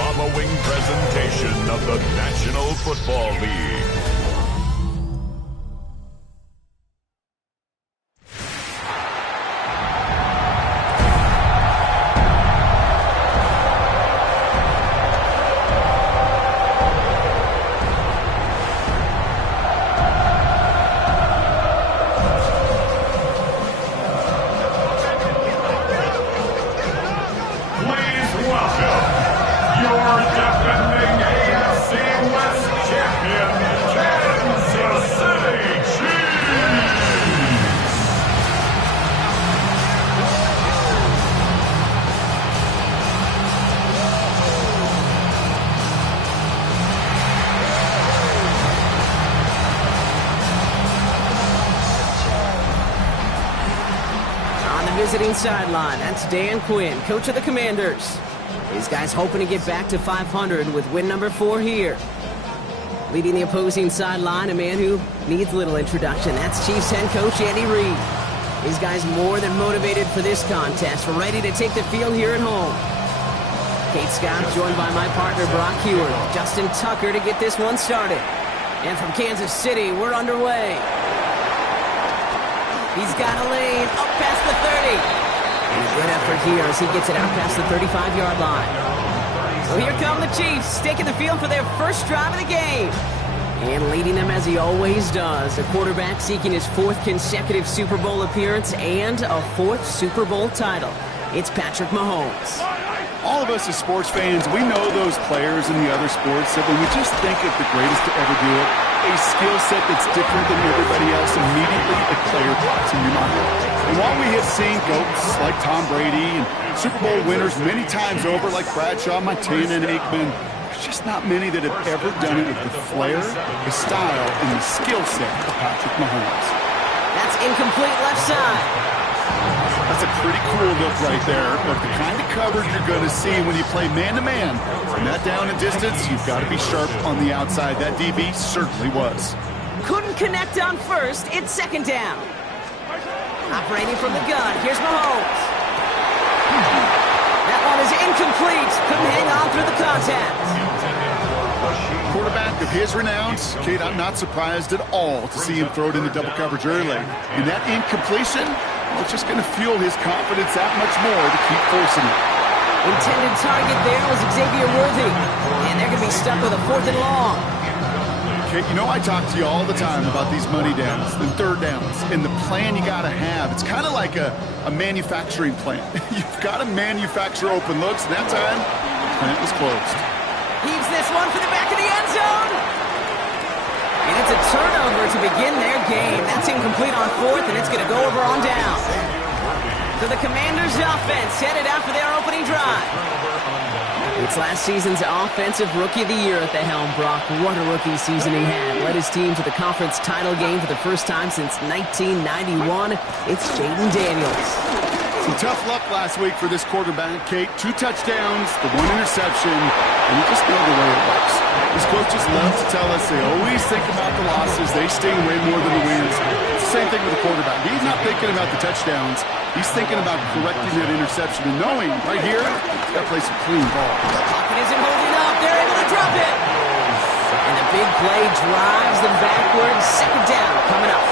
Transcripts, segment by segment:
following presentation of the National Football League. Visiting sideline, that's Dan Quinn, coach of the Commanders. These guys hoping to get back to 500 with win number 4 here. Leading the opposing sideline, a man who needs little introduction. That's Chiefs head coach Andy Reid. These guys more than motivated for this contest, ready to take the field here at home. Kate Scott joined by my partner Brock Hewitt, Justin Tucker to get this one started. And from Kansas City, we're underway. He's got a lane up past the 30. And a good effort here as he gets it out past the 35-yard line. So here come the Chiefs, taking the field for their first drive of the game. And leading them as he always does, a quarterback seeking his 4th consecutive Super Bowl appearance and a 4th Super Bowl title. It's Patrick Mahomes. All of us as sports fans, we know those players in the other sports that when we just think of the greatest to ever do it, a skill set that's different than everybody else, immediately a player pops in your mind. And while we have seen GOATs like Tom Brady and Super Bowl winners many times over like Bradshaw, Montana, and Aikman, there's just not many that have ever done it with the flair, the style, and the skill set of Patrick Mahomes. That's incomplete left side. That's a pretty cool look right there, but the kind of coverage you're going to see when you play man-to-man. From that down and distance, you've got to be sharp on the outside. That DB certainly was. Couldn't connect on first. It's second down. Operating from the gun. Here's Mahomes. That one is incomplete. Couldn't hang on through the contact. Quarterback of his renowns, Kate, I'm not surprised at all to see him throw it into double coverage early. And that incompletion, well, it's just going to fuel his confidence that much more to keep forcing it. Intended target there was Xavier Worthy. And they're going to be stuck with a 4th and long. Kate, you know I talk to you all the time about these money downs and third downs and the plan you got to have. It's kind of like a manufacturing plant. You've got to manufacture open looks, and that time, the plant was closed. Heaves this one for the back of the end zone. And it's a turnover to begin their game. That's incomplete on 4th, and it's going to go over on down. So the Commanders' offense headed out for their opening drive. It's last season's Offensive Rookie of the Year at the helm. Brock, what a rookie season he had. Led his team to the conference title game for the first time since 1991. It's Jaden Daniels. Some tough luck last week for this quarterback, Kate. 2 touchdowns, the 1 interception, and you just know the way it works. These coaches love to tell us they always think about the losses. They sting way more than the wins. It's the same thing with the quarterback. He's not thinking about the touchdowns. He's thinking about correcting that interception and knowing right here, he's got to play some clean ball. Pocket isn't holding up. They're able to drop it. And the big play drives them backwards. Second down coming up.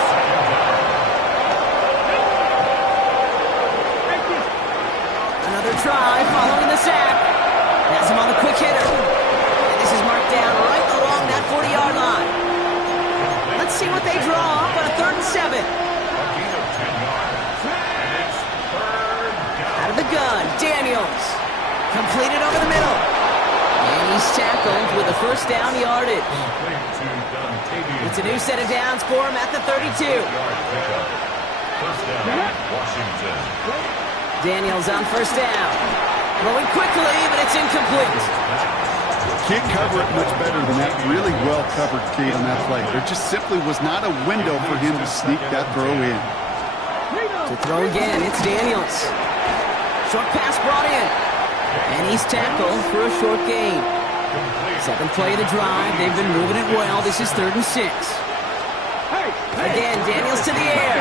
Another try following the sack. Has him on the quick hitter. And this is marked down right along that 40-yard line. Let's see what they draw up on a 3rd and 7. Out of the gun, Daniels. Completed over the middle. And he's tackled with a first down yardage. It's a new set of downs for him at the 32. Daniels on first down. Throwing quickly, but it's incomplete. Can't cover it much better than that. Really well covered, Kate, on that play. There just simply was not a window for him to sneak that throw in. To throw again, it's Daniels. Short pass brought in. And he's tackled for a short gain. 7th play of the drive. They've been moving it well. This is 3rd and 6. Again, Daniels to the air.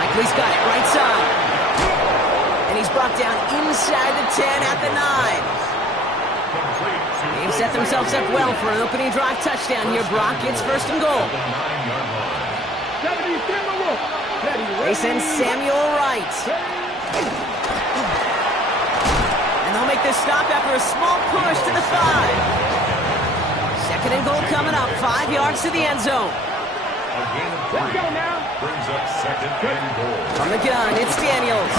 Likely's got it right side. And he's brought down inside the 10 at the 9. They've set themselves up well for an opening drive touchdown here, Brock. It's first and goal. They send Samuel right. And they'll make this stop after a small push to the 5. Second and goal coming up, 5 yards to the end zone. Let's go now. Brings up second and goal. From the gun, it's Daniels.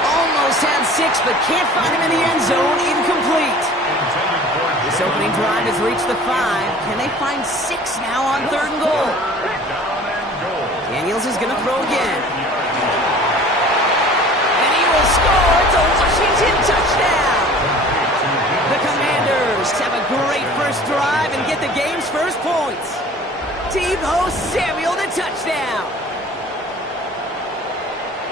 Almost had 6, but can't find him in the end zone. Incomplete. This opening drive has reached the 5. Can they find 6 now on third and goal? Daniels is going to throw again. And he will score. It's a Washington touchdown. The Commanders have a great first drive and get the game's first points. Deebo Samuel, the touchdown.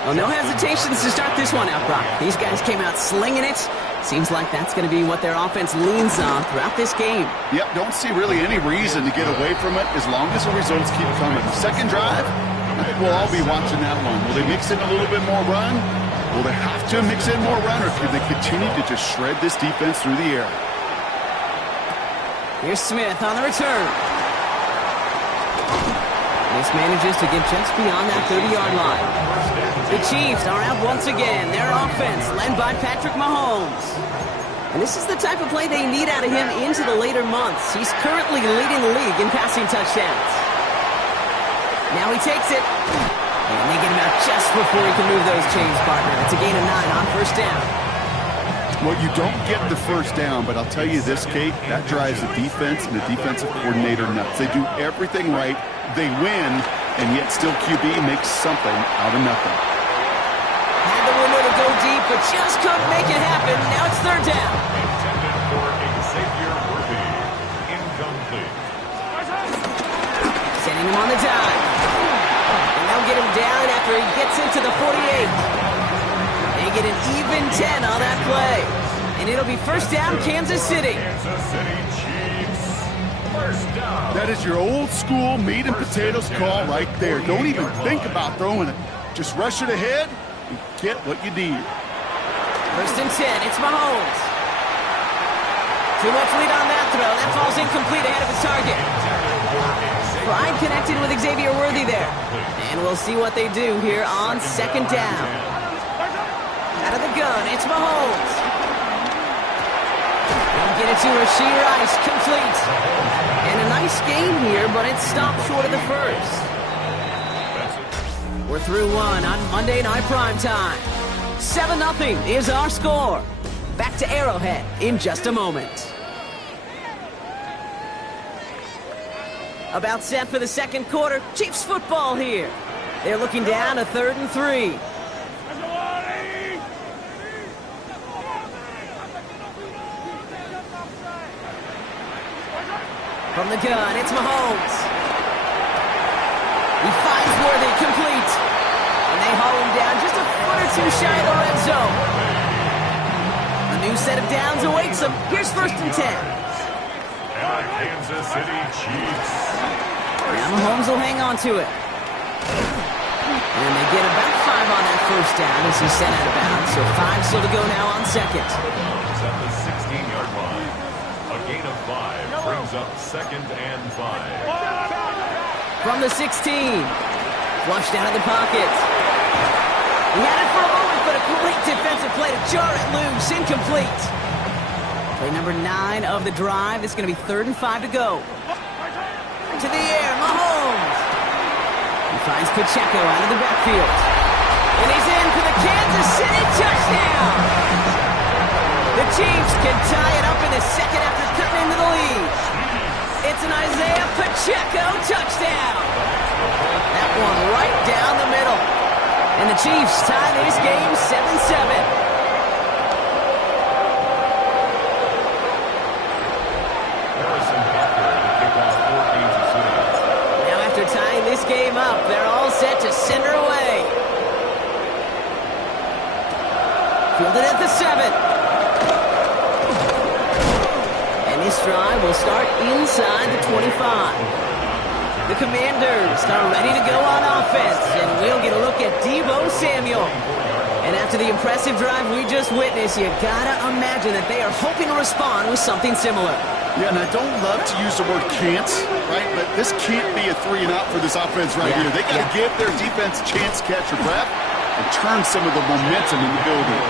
Well, no hesitations to start this one out, Brock. These guys came out slinging it. Seems like that's going to be what their offense leans on throughout this game. Yep, don't see really any reason to get away from it as long as the results keep coming. Second drive, I think we'll all be watching that one. Will they mix in a little bit more run? Will they have to mix in more run, or can they continue to just shred this defense through the air? Here's Smith on the return. This manages to get just beyond that 30-yard line. The Chiefs are out once again. Their offense led by Patrick Mahomes. And this is the type of play they need out of him into the later months. He's currently leading the league in passing touchdowns. Now he takes it. And they get him out just before he can move those chains, partner. It's a gain of 9 on first down. Well, you don't get the first down, but I'll tell you this, Kate, that drives the defense and the defensive coordinator nuts. They do everything right. They win, and yet still QB makes something out of nothing. Had the window to go deep, but just couldn't make it happen. Now it's third down. Intended for Xavier Worthy. Incomplete. Sending him on the dive. And they'll get him down after he gets into the 48. They get an even 10 on that play. And it'll be first down, Kansas City. Kansas City Chiefs. First down. That is your old school meat and potatoes call right there. Don't even think about throwing it. Just rush it ahead and get what you need. First and 10, it's Mahomes. Too much lead on that throw. That falls incomplete ahead of his target. Pride connected with Xavier Worthy there. And we'll see what they do here on second down. Out of the gun, it's Mahomes. They'll get it to Rashee Rice, complete. And a nice game here, but it stopped short of the first. We're through one on Monday Night Primetime. 7-0 is our score. Back to Arrowhead in just a moment. About set for the second quarter. Chiefs football here. They're looking down a 3rd and 3. From the gun, it's Mahomes. He finds Worthy, complete. And they haul him down just a foot or two shy of the red zone. A new set of downs awaits them. Here's first and 10. And Kansas City Chiefs. Now Mahomes will hang on to it. And they get about 5 on that first down as he's sent out of bounds. So 5 still to go now on second. Mahomes at the 16-yard line. A gain of 5 brings up second and 5. From the 16. Flushed out of the pocket. He had it for a moment, but a great defensive play to jar it loose. Incomplete. Play number 9 of the drive. It's going to be 3rd and 5 to go. To the air, Mahomes. He finds Pacheco out of the backfield. And he's in for the Kansas City touchdown. The Chiefs can tie it up in the second after cutting into the lead. It's an Isaiah Pacheco touchdown. That one right down the middle. And the Chiefs tie this game 7-7. Now after tying this game up, they're all set to send her away. Fielded at the 7. This drive will start inside the 25. The Commanders are ready to go on offense, and we'll get a look at Deebo Samuel. And after the impressive drive we just witnessed, you gotta imagine that they are hoping to respond with something similar. Yeah, and I don't love to use the word can't, right? But this can't be a 3-and-out for this offense right here. They got to give their defense a chance to catch their breath and turn some of the momentum in the building.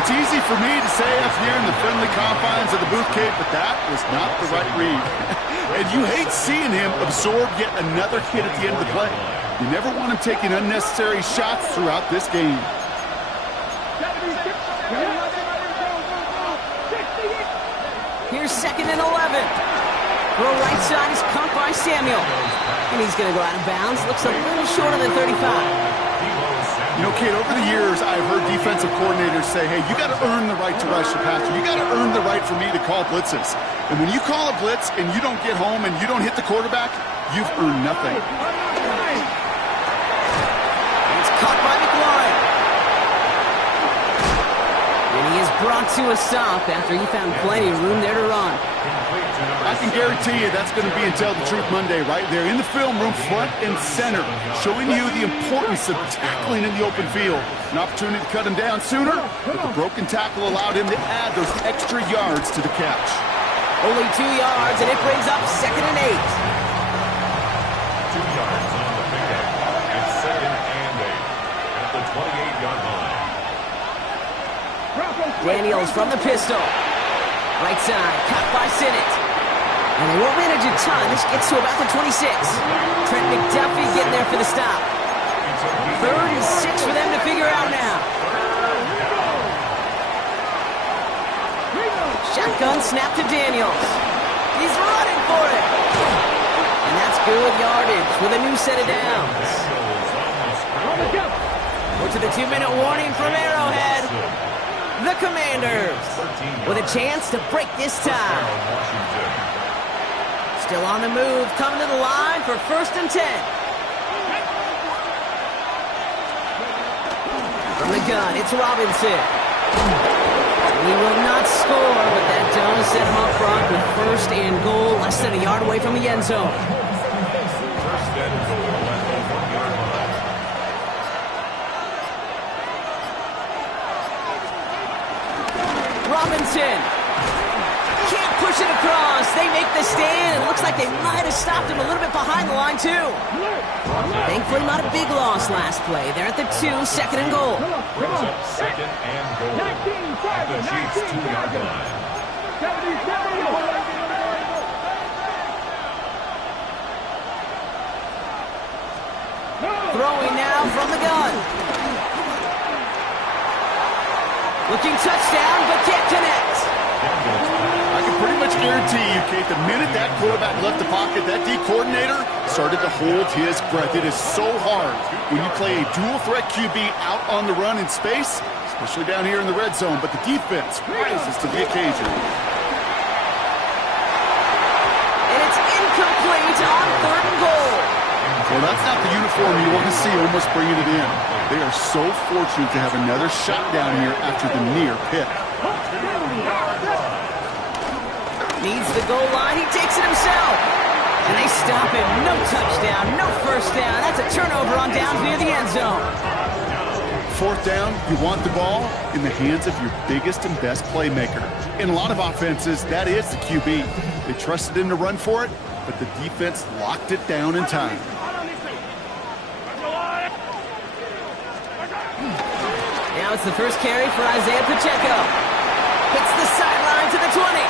It's easy for me to say up here in the friendly confines of the booth, Kate, but that was not the right read. And you hate seeing him absorb yet another hit at the end of the play. You never want him taking unnecessary shots throughout this game. Here's 2nd and 11. Throw right side is caught by Samuel. And he's going to go out of bounds. Looks a little shorter than 35. You know, Kate, over the years, I've heard defensive coordinators say, hey, you got to earn the right to rush the passer. You got to earn the right for me to call blitzes. And when you call a blitz and you don't get home and you don't hit the quarterback, you've earned nothing. It's caught by McLaurin. And he is brought to a stop after he found plenty of room there to run. I can guarantee you that's going to be in Tell the Truth Monday right there in the film room, front and center, showing you the importance of tackling in the open field. An opportunity to cut him down sooner, but the broken tackle allowed him to add those extra yards to the catch. Only 2 yards, and it brings up 2nd and 8. 2 yards on the pickup. It's 2nd and 8 at the 28-yard line. Daniels from the pistol. Right side, caught by Sinnott. And they won't manage a ton. This gets to about the 26. Trent McDuffie getting there for the stop. 3rd and 6 for them to figure out now. Shotgun snap to Daniels. He's running for it. And that's good yardage with a new set of downs. We're to the 2-minute warning from Arrowhead. The Commanders with a chance to break this tie. Still on the move, coming to the line for 1st and 10. From the gun, it's Robinson. He will not score, but that does set him up front with 1st and goal, less than a yard away from the end zone. 1st and goal at the 1-yard line. Robinson can't push it across. They make the stand. It looks like they might have stopped him a little bit behind the line, too. Thankfully, not a big loss last play. They're at the 2, 2nd and goal. Brings up 2nd and goal at the Chiefs' 2-yard line. Throwing now from the gun. Looking touchdown, but can't connect. I can pretty much guarantee you, Kate, the minute that quarterback left the pocket, that D coordinator started to hold his breath. It is so hard when you play a dual-threat QB out on the run in space, especially down here in the red zone, but the defense rises to the occasion. And it's incomplete on 3rd and goal. Well, that's not the uniform you want to see almost bringing it in. They are so fortunate to have another shot down here after the near pick. Needs the goal line. He takes it himself. And they stop him. No touchdown, no 1st down. That's a turnover on downs near the end zone. 4th down, you want the ball in the hands of your biggest and best playmaker. In a lot of offenses, that is the QB. They trusted him to run for it, but the defense locked it down in time. Now it's the first carry for Isaiah Pacheco. Hits the sideline to the 20.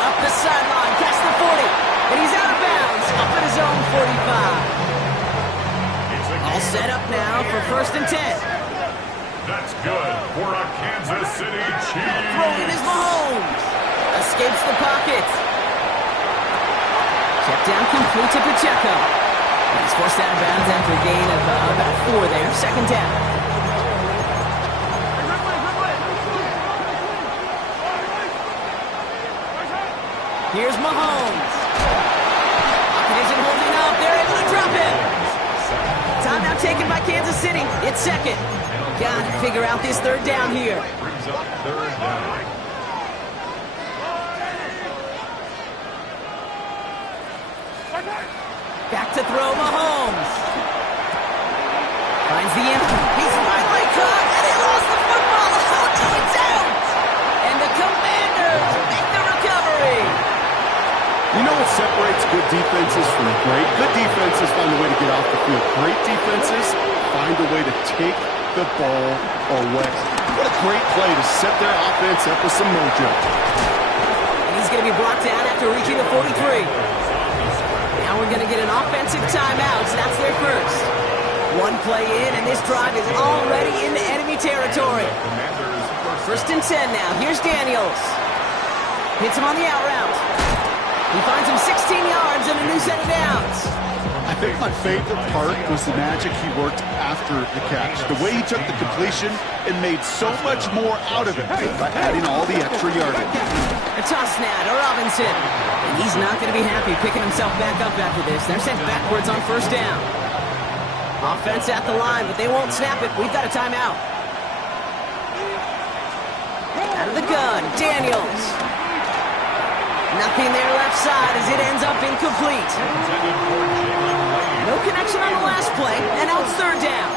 Up the sideline, past the 40. And he's out of bounds, up at his own 45. All set up now for 1st and 10. That's good for a Kansas City Chiefs. Throwing is Mahomes. Escapes the pocket. Check down complete to Pacheco. He's forced out of bounds after a gain of about 4 there. 2nd down. Here's Mahomes. Pocket isn't holding up. They're able to drop him. Timeout taken by Kansas City. It's 2nd. Got to figure out this 3rd down here. Brings up 3rd down. Back to throw Mahomes. Finds the empty. He's finally caught. they lost the football. Oh, no, it's out. And the Commanders make the recovery. You know what separates good defenses from great? Good defenses find a way to get off the field. Great defenses find a way to take the ball away. What a great play to set their offense up with some mojo. And he's going to be brought down after reaching the 43. Now we're going to get an offensive timeout. So that's their first. One play in, and this drive is already into enemy territory. First and 10 now. Here's Daniels. Hits him on the out route. He finds him 16 yards and a new set of downs. I think my favorite part was the magic he worked after the catch. The way he took the completion and made so much more out of it by adding all the extra yardage. A toss now to Robinson. And he's not going to be happy picking himself back up after this. They're sent backwards on first down. Offense at the line, but they won't snap it. We've got a timeout. Out of the gun, Daniels. Nothing there left side as it ends up incomplete. No connection on the last play, and now it's third down.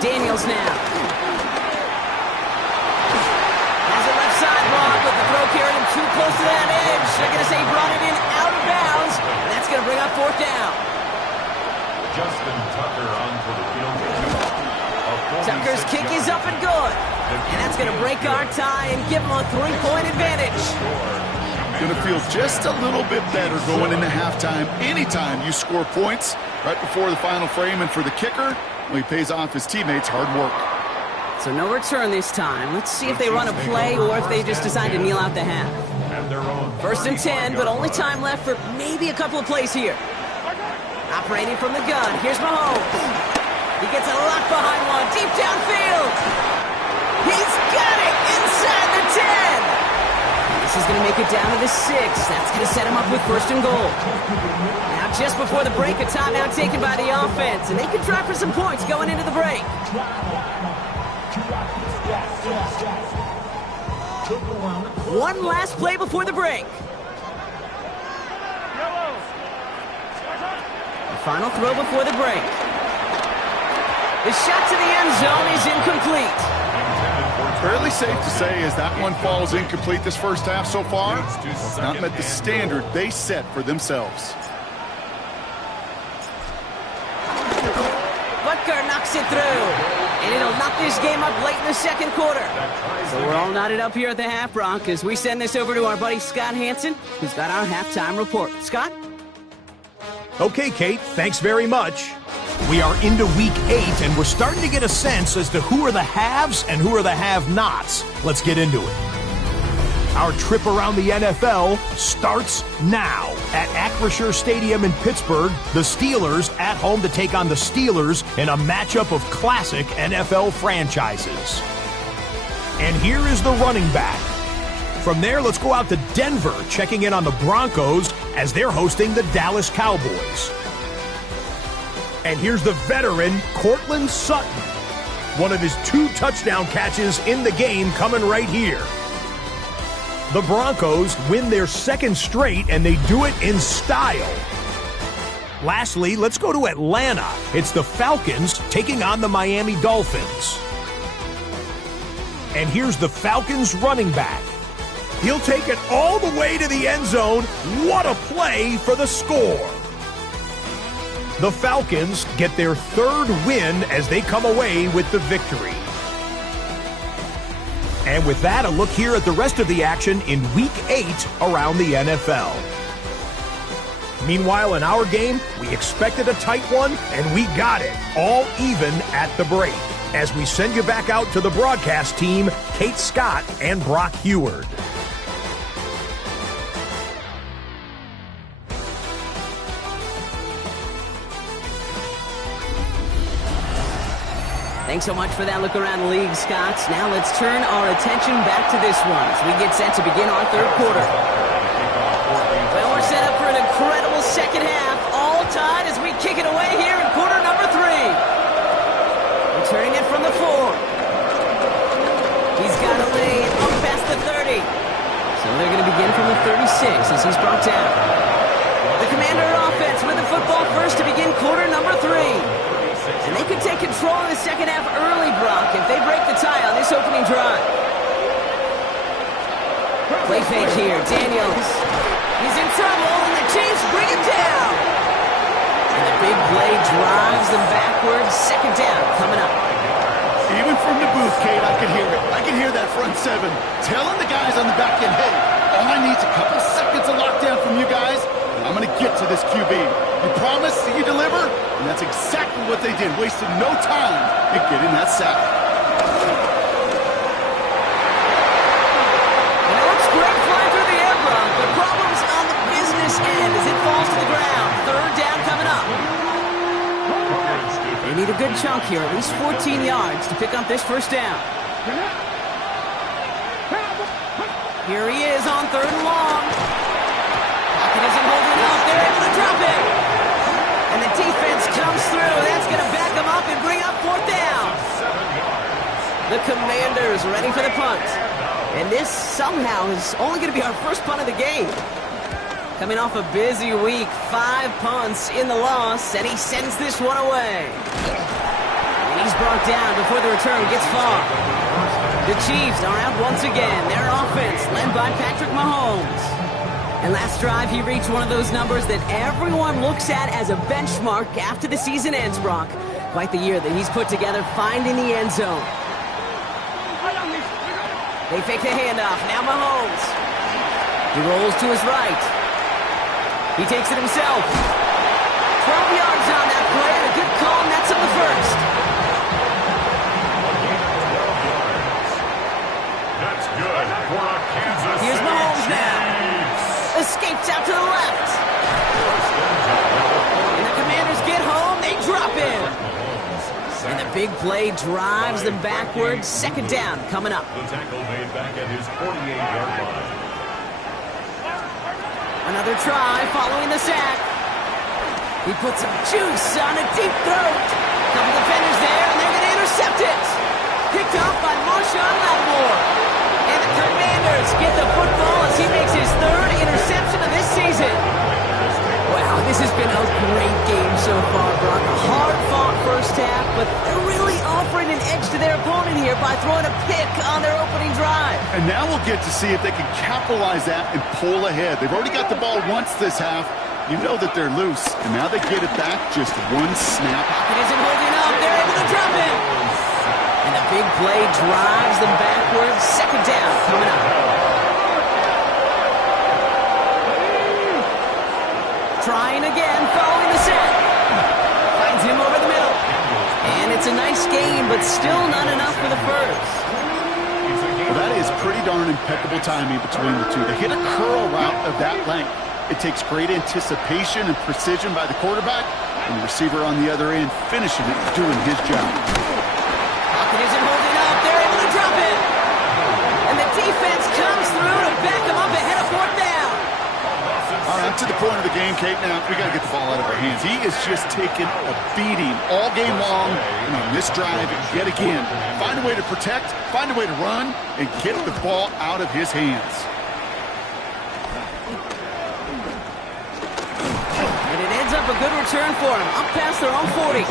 Daniels now. Has it left sideline, but the throw carried him too close to that edge. They're going to say he brought it in out of bounds, and that's going to bring up fourth down. Justin Tucker onto the field. Tucker's kick is up and good. And that's going to break our tie and give them a 3-point advantage. Going to feel just a little bit better going into halftime. Anytime you score points right before the final frame, and for the kicker, well, he pays off his teammates' hard work. So no return this time. Let's see if they run a play or if they just decide to kneel out the half. First and 10, but only time left for maybe a couple of plays here. Operating from the gun, here's Mahomes. He gets a lot behind one, deep downfield. He's got it inside the 10. This is going to make it down to the 6. That's going to set him up with first and goal. Now just before the break, a timeout taken by the offense, and they can try for some points going into the break. One last play before the break. The final throw before the break. The shot to the end zone is incomplete. Fairly safe to say as that one falls incomplete this first half so far. It's not met the standard they set for themselves. Butker knocks it through. And it'll knock this game up late in the second quarter. So we're all knotted up here at the half, Bronc, as we send this over to our buddy Scott Hansen, who's got our halftime report. Scott? Okay, Kate, thanks very much. We are into week 8, and we're starting to get a sense as to who are the haves and who are the have-nots. Let's get into it. Our trip around the NFL starts now. At Acrisure Stadium in Pittsburgh, the Steelers at home to take on the Steelers in a matchup of classic NFL franchises. And here is the running back. From there, let's go out to Denver, checking in on the Broncos as they're hosting the Dallas Cowboys. And here's the veteran, Cortland Sutton. One of his 2 touchdown catches in the game coming right here. The Broncos win their 2nd straight, and they do it in style. Lastly, let's go to Atlanta. It's the Falcons taking on the Miami Dolphins. And here's the Falcons running back. He'll take it all the way to the end zone. What a play for the score. The Falcons get their 3rd win as they come away with the victory. And with that, a look here at the rest of the action in Week 8 around the NFL. Meanwhile, in our game, we expected a tight one, and we got it, all even at the break. As we send you back out to the broadcast team, Kate Scott and Brock Heward. Thanks so much for that look around the league, Scott. Now let's turn our attention back to this one as we get set to begin our 3rd quarter. Well, we're set up for an incredible second half, all tied as we kick it away here in quarter number 3. Returning it from the 4. He's got a lead up past the 30. So they're going to begin from the 36 as he's brought down. The Commander offense with the football first to begin quarter number 3. And they could take control of the second half early, Brock, if they break the tie on this opening drive. Play fake here, Daniels. He's in trouble, and the Chiefs bring him down. And the big play drives them backwards. Second down coming up. Even from the booth, Kate, I can hear it. I can hear that front seven telling the guys on the back end, hey, all I need is a couple seconds of lockdown from you guys, and I'm going to get to this QB. You promise that you deliver? And that's exactly what they did, wasted no time in getting that sack. Great fly through the air, Brock, but problems on the business end as it falls to the ground. Third down coming up. They need a good chunk here, at least 14 yards to pick up this first down. Here he is on third and long. Pocket isn't holding up. They're able to drop it. And the defense comes through. That's going to back them up and bring up fourth down. The Commanders ready for the punt. And this somehow is only going to be our first punt of the game. Coming off a busy week, 5 punts in the loss, and he sends this one away. And he's brought down before the return gets far. The Chiefs are out once again. Their offense led by Patrick Mahomes. And last drive, he reached one of those numbers that everyone looks at as a benchmark after the season ends, Brock. Quite the year that he's put together, finding the end zone. They fake the handoff. Now Mahomes. He rolls to his right. He takes it himself. 12 yards on that play, and a good call, and that's on the first. That's good for a Kansas Here's City Mahomes now. Chiefs. Escapes out to the left. And the Commanders get home. They drop in. And the big play drives them backwards. Second down coming up. The tackle made back at his 48-yard line. Another try following the sack. He puts some juice on a deep throat. Couple defenders there, and they're going to intercept it. Picked off by Marshawn Lattimore. And the Commanders get the football as he makes his third interception of this season. Wow, this has been a great game so far, Brock. A hard-fought first half, but they're really offering an edge to their opponent here by throwing a pick on their opening drive. And now we'll get to see if they can capitalize that and pull ahead. They've already got the ball once this half. You know that they're loose, and now they get it back just one snap. Pocket isn't holding up. They're able to drop it. And the big play drives them backwards. Second down coming up. Trying again, following the set. Finds him over the middle. And it's a nice game, but still not enough for the first. Well, that is pretty darn impeccable timing between the two. They hit a curl route of that length. It takes great anticipation and precision by the quarterback, and the receiver on the other end finishing it, doing his job. Pocket isn't holding up. They're able to drop it. And the defense comes through to back them up ahead of fourth down. All right, to the point of the game, Kate. Now, we got to get the ball out of our hands. He is just taking a beating all game long, and on this drive, yet again, find a way to protect, find a way to run, and get the ball out of his hands. And it ends up a good return for him, up past their own 40.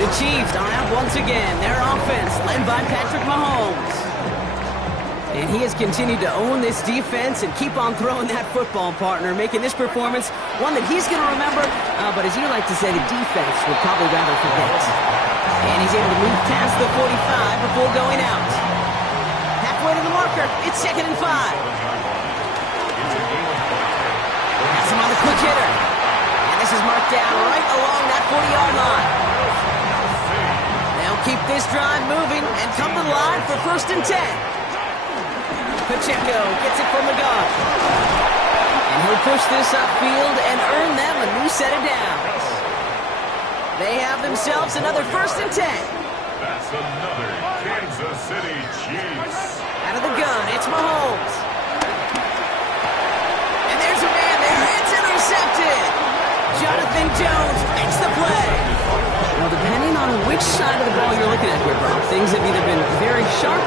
The Chiefs are out once again. Their offense led by Patrick Mahomes. And he has continued to own this defense and keep on throwing that football, partner, making this performance one that he's going to remember, but as you like to say, the defense would probably rather forget. And he's able to move past the 45 before going out. Halfway to the marker, it's 2nd and 5. Has him on the quick hitter. And this is marked down right along that 40-yard line. They'll keep this drive moving and come to the line for 1st and 10. Pacheco gets it from the gun. And he'll push this upfield and earn them a new set of downs. They have themselves another 1st and 10. That's another Kansas City Chiefs. Out of the gun, it's Mahomes. And there's a man there. It's intercepted. Jonathan Jones makes the play. Now, depending on which side of the ball you're looking at here, Brock, things have either been very sharp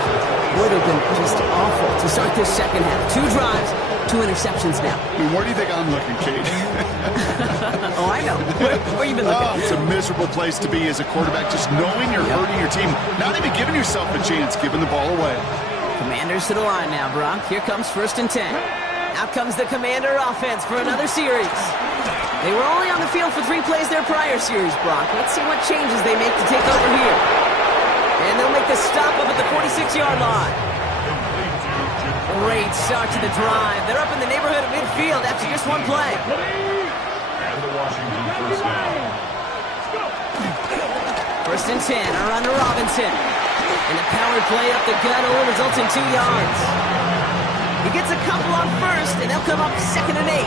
or they've been just awful to start this second half. 2 drives, 2 interceptions now. I mean, where do you think I'm looking, Kate? Oh, I know. Where you been looking? Oh, it's a miserable place to be as a quarterback, just knowing you're hurting your team, not even giving yourself a chance, giving the ball away. Commanders to the line now, Brock. Here comes 1st and 10. Out comes the Commander offense for another series. They were only on the field for 3 plays their prior series, Brock. Let's see what changes they make to take over here. And they'll make the stop up at the 46-yard line. Great start to the drive. They're up in the neighborhood of midfield after just 1 play. And the Washington first down. 1st and 10, a run to Robinson. And a power play up the gut only results in 2 yards. He gets a couple on 1st, and they'll come up 2nd and 8.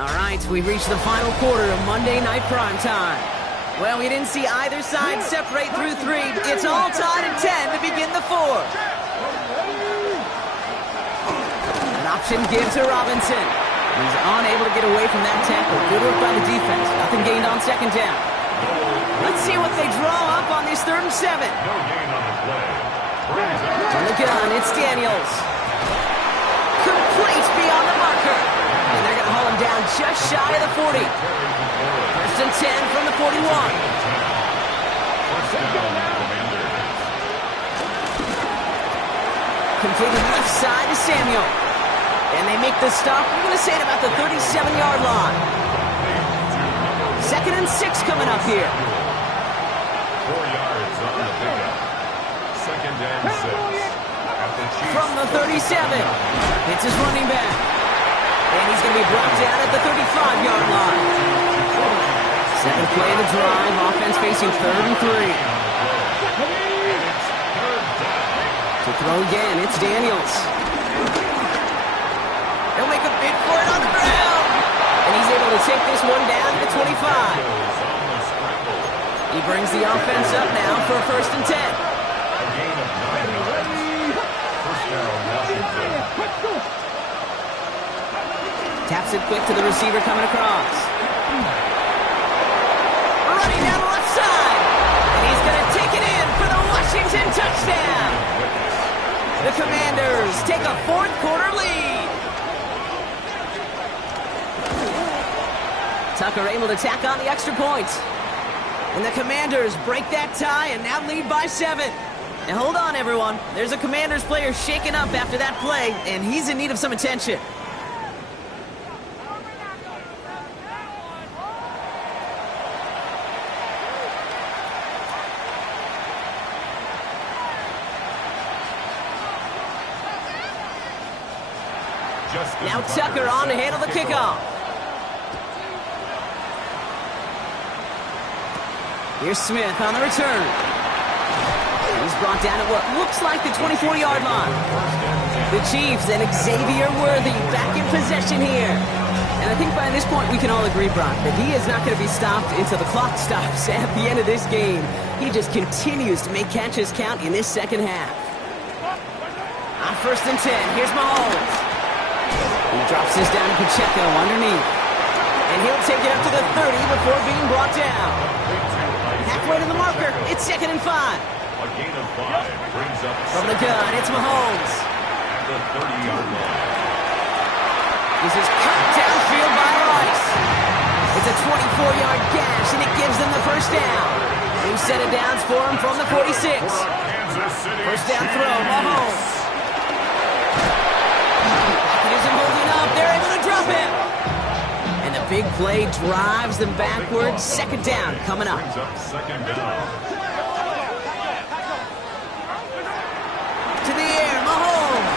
All right, we've reached the final quarter of Monday Night Primetime. Well, we didn't see either side separate through 3. It's all tied at 10 to begin the 4th. An option give to Robinson. He's unable to get away from that tackle. Good work by the defense. Nothing gained on 2nd down. Let's see what they draw up on this 3rd and 7. No gain on the play. On the gun, it's Daniels. Complete beyond the marker. And they're going to haul him down just shy of the 40. 1st and 10 from the 41. Completed left side to Samuel. And they make the stop, we're going to say, at about the 37-yard line. 2nd and 6 coming up here. 4 yards on the pickup. 2nd and 6. From the 37. It's his running back. And he's going to be brought down at the 35-yard line. 2nd play of the drive. Offense facing 3rd and 3. To throw again, it's Daniels. He'll make a bid for it on the ground. And he's able to take this one down to the 25. He brings the offense up now for a 1st and 10. A gain of 9 yards. First down, Washington. Taps it quick to the receiver coming across. Running down the left side. And he's going to take it in for the Washington touchdown. The Commanders take a 4th quarter lead. Tucker able to tack on the extra point. And the Commanders break that tie and now lead by 7. And hold on, everyone. There's a Commanders player shaken up after that play, and he's in need of some attention. Now Tucker on to handle the kickoff. Here's Smith on the return. He's brought down at what looks like the 24-yard line. The Chiefs and Xavier Worthy back in possession here. And I think by this point we can all agree, Brock, that he is not going to be stopped until the clock stops at the end of this game. He just continues to make catches count in this 2nd half. On 1st and 10, here's Mahomes. He drops this down to Pacheco underneath. And he'll take it up to the 30 before being brought down. Halfway to the marker, it's 2nd and 5. A gain of 5 brings up From the gun, it's Mahomes. at the 30-yard line. This is cut downfield by Rice. It's a 24-yard gash, and it gives them the 1st down. New set of downs for him from the 46. First down throw, Mahomes. He isn't holding up. They're able to drop him. And the big play drives them backwards. 2nd down coming up. Brings up 2nd down. To the air, Mahomes.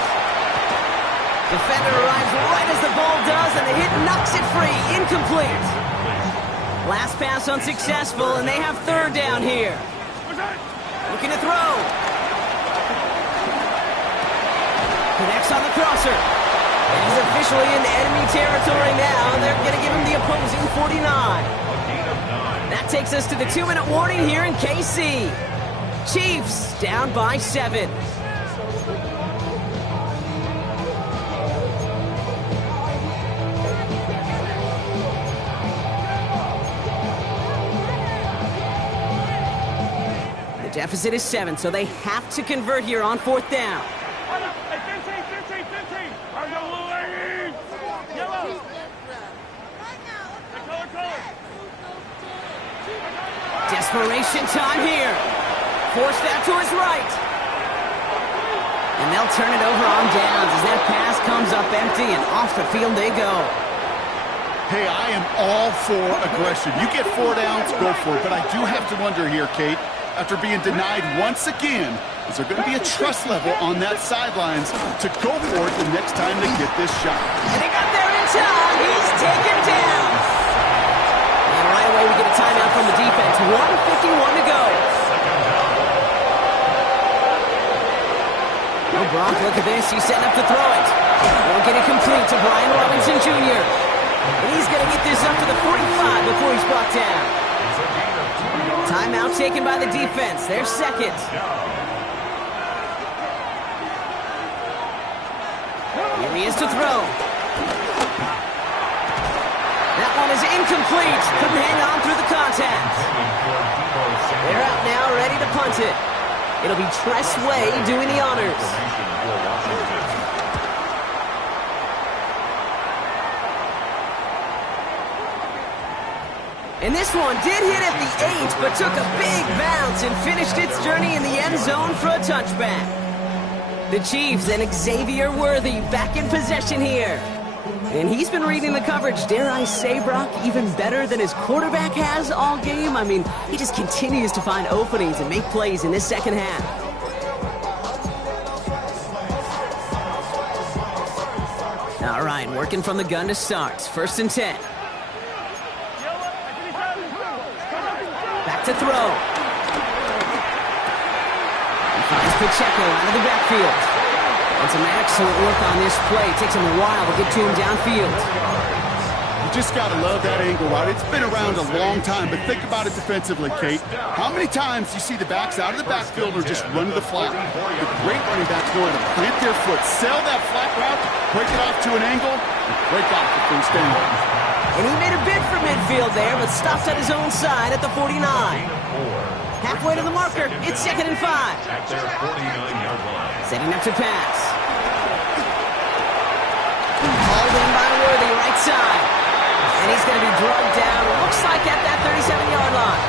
Defender arrives right as the ball does, and the hit knocks it free. Incomplete. Last pass unsuccessful, and they have 3rd down here. Looking to throw. Connects on the crosser. And he's officially in enemy territory now. They're going to give him the opposing 49. That takes us to the 2-minute warning here in KC. Chiefs down by 7. The deficit is 7, so they have to convert here on 4th down. Desperation time here. Force that to his right. And they'll turn it over on downs as that pass comes up empty and off the field they go. Hey, I am all for aggression. You get 4 downs, go for it. But I do have to wonder here, Kate, after being denied once again, is there going to be a trust level on that sidelines to go for it the next time they get this shot? And they got there in time. He's taken down. And right away we get a timeout from the defense. 1:51 to go. Oh, Brock, look at this. He's setting up to throw it. Won't get it complete to Brian Robinson Jr. And he's going to get this up to the 45 before he's brought down. Timeout taken by the defense. Their second. Here he is to throw. That one is incomplete. Couldn't hang on through the contact. They're out now, ready to punt it. It'll be Tress Way doing the honors. And this one did hit at the 8, but took a big bounce and finished its journey in the end zone for a touchback. The Chiefs and Xavier Worthy back in possession here. And he's been reading the coverage, dare I say, Brock, even better than his quarterback has all game. I mean, he just continues to find openings and make plays in this second half. All right, working from the gun to start. 1st and 10. Back to throw. He finds Pacheco out of the backfield. And some excellent work on this play. Takes him a while to get to him downfield. You just got to love that angle route. It's been around a long time, but think about it defensively, Kate. How many times do you see the backs out of the backfield or just run to the flat? The great running backs know how to plant their foot, sell that flat route, break it off to an angle, and break off the first down. And he made a bid for midfield there, but stops at his own side at the 49. Halfway to the marker, it's 2nd and 5. At their 49-yard line. Setting up to pass. Hauled in by Worthy, right side. And he's going to be drugged down, looks like at that 37-yard line.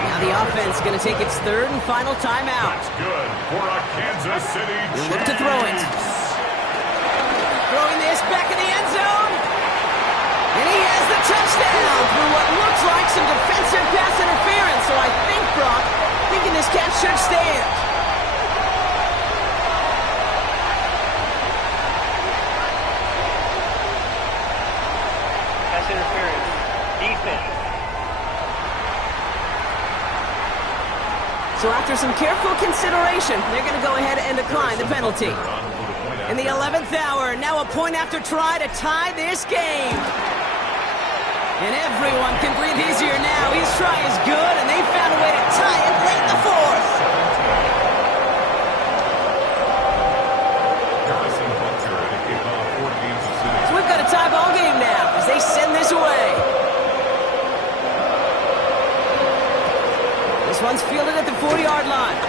Now the offense is going to take its 3rd and final timeout. That's good for a Kansas City Chiefs. He'll look to throw it. Throwing this back in the end zone. And he has the touchdown through what looks like some defensive pass interference. So I think, Brock, thinking this catch should stand. Pass interference. Defense. So after some careful consideration, they're going to go ahead and decline the penalty. In the 11th hour, now a point after try to tie this game. And everyone can breathe easier now. His try is good, and they found a way to tie it late in the 4th. So we've got a tie ball game now as they send this away. This one's fielded at the 40-yard line.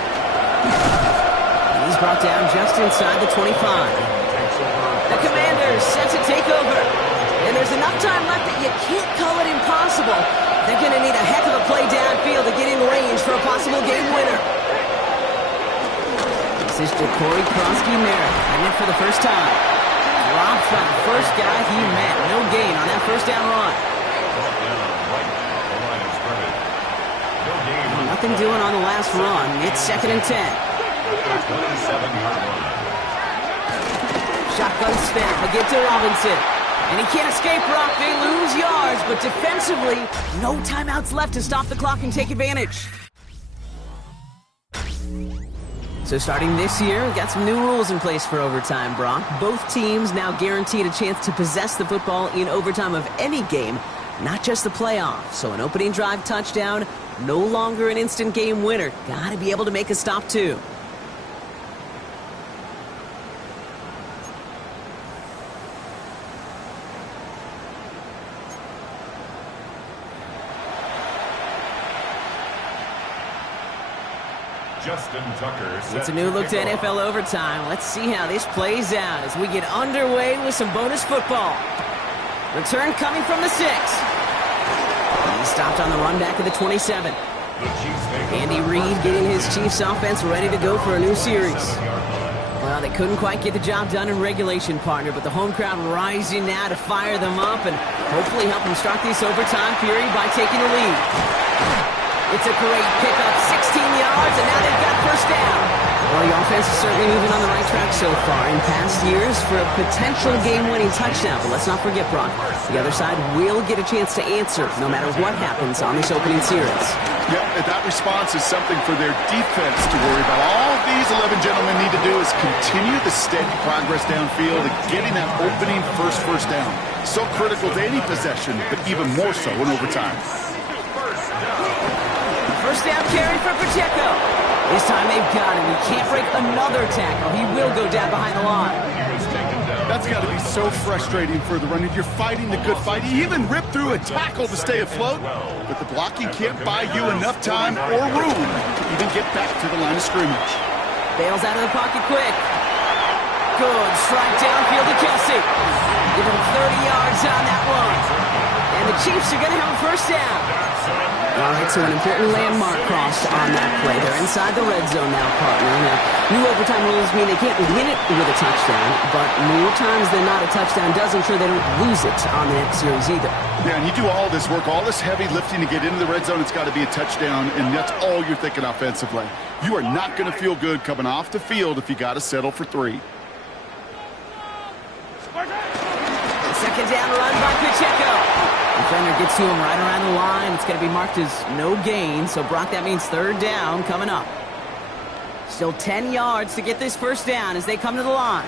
And he's brought down just inside the 25. The Commanders set to take over. And there's enough time left that you can't call it impossible. They're going to need a heck of a play downfield to get in range for a possible game winner. This is Jacory Krosky-Merritt, heading it for the first time. Dropped by the first guy he met. No gain on that first down run. Nothing doing on the last run. It's 2nd and 10. Shotgun snap, again to Robinson. And he can't escape, Brock. They lose yards, but defensively, no timeouts left to stop the clock and take advantage. So starting this year, we've got some new rules in place for overtime, Brock. Both teams now guaranteed a chance to possess the football in overtime of any game, not just the playoffs. So an opening drive touchdown, no longer an instant game winner. Got to be able to make a stop, too. Justin Tucker. It's a new look to NFL overtime. Let's see how this plays out as we get underway with some bonus football. Return coming from the 6. He's Stopped on the run back at the 27. Andy Reid getting his Chiefs offense ready to go for a new series. Well, they couldn't quite get the job done in regulation, partner, but the home crowd rising now to fire them up and hopefully help them start this overtime period by taking a lead. It's a great pickup, 16 yards, and now they've got first down. Well, the offense is certainly moving on the right track so far in past years for a potential game-winning touchdown. But let's not forget, Brock, the other side will get a chance to answer no matter what happens on this opening series. Yep, and that response is something for their defense to worry about. All these 11 gentlemen need to do is continue the steady progress downfield and getting that opening first down. So critical to any possession, but even more so in overtime. First down carry for Pacheco. This time they've got him. He can't break another tackle. He will go down behind the line. That's got to be so frustrating for the runner. You're fighting the good fight. He even ripped through a tackle to stay afloat, but the blocking can't buy you enough time or room to even get back to the line of scrimmage. Bails out of the pocket quick. Good strike downfield to Kelsey. Give him 30 yards on that one. And the Chiefs are going to have a first down. All right, so an important landmark crossed on that play. They're inside the red zone now, partner. Now, new overtime rules mean they can't win it with a touchdown, but more times than not, a touchdown does ensure they don't lose it on the next series either. Yeah, and you do all this work, all this heavy lifting to get into the red zone, it's got to be a touchdown, and that's all you're thinking offensively. You are not going to feel good coming off the field if you got to settle for 3. Second down run by Pacheco. Defender gets to him right around the line. It's going to be marked as no gain. So, Brock, that means third down coming up. Still 10 yards to get this first down as they come to the line.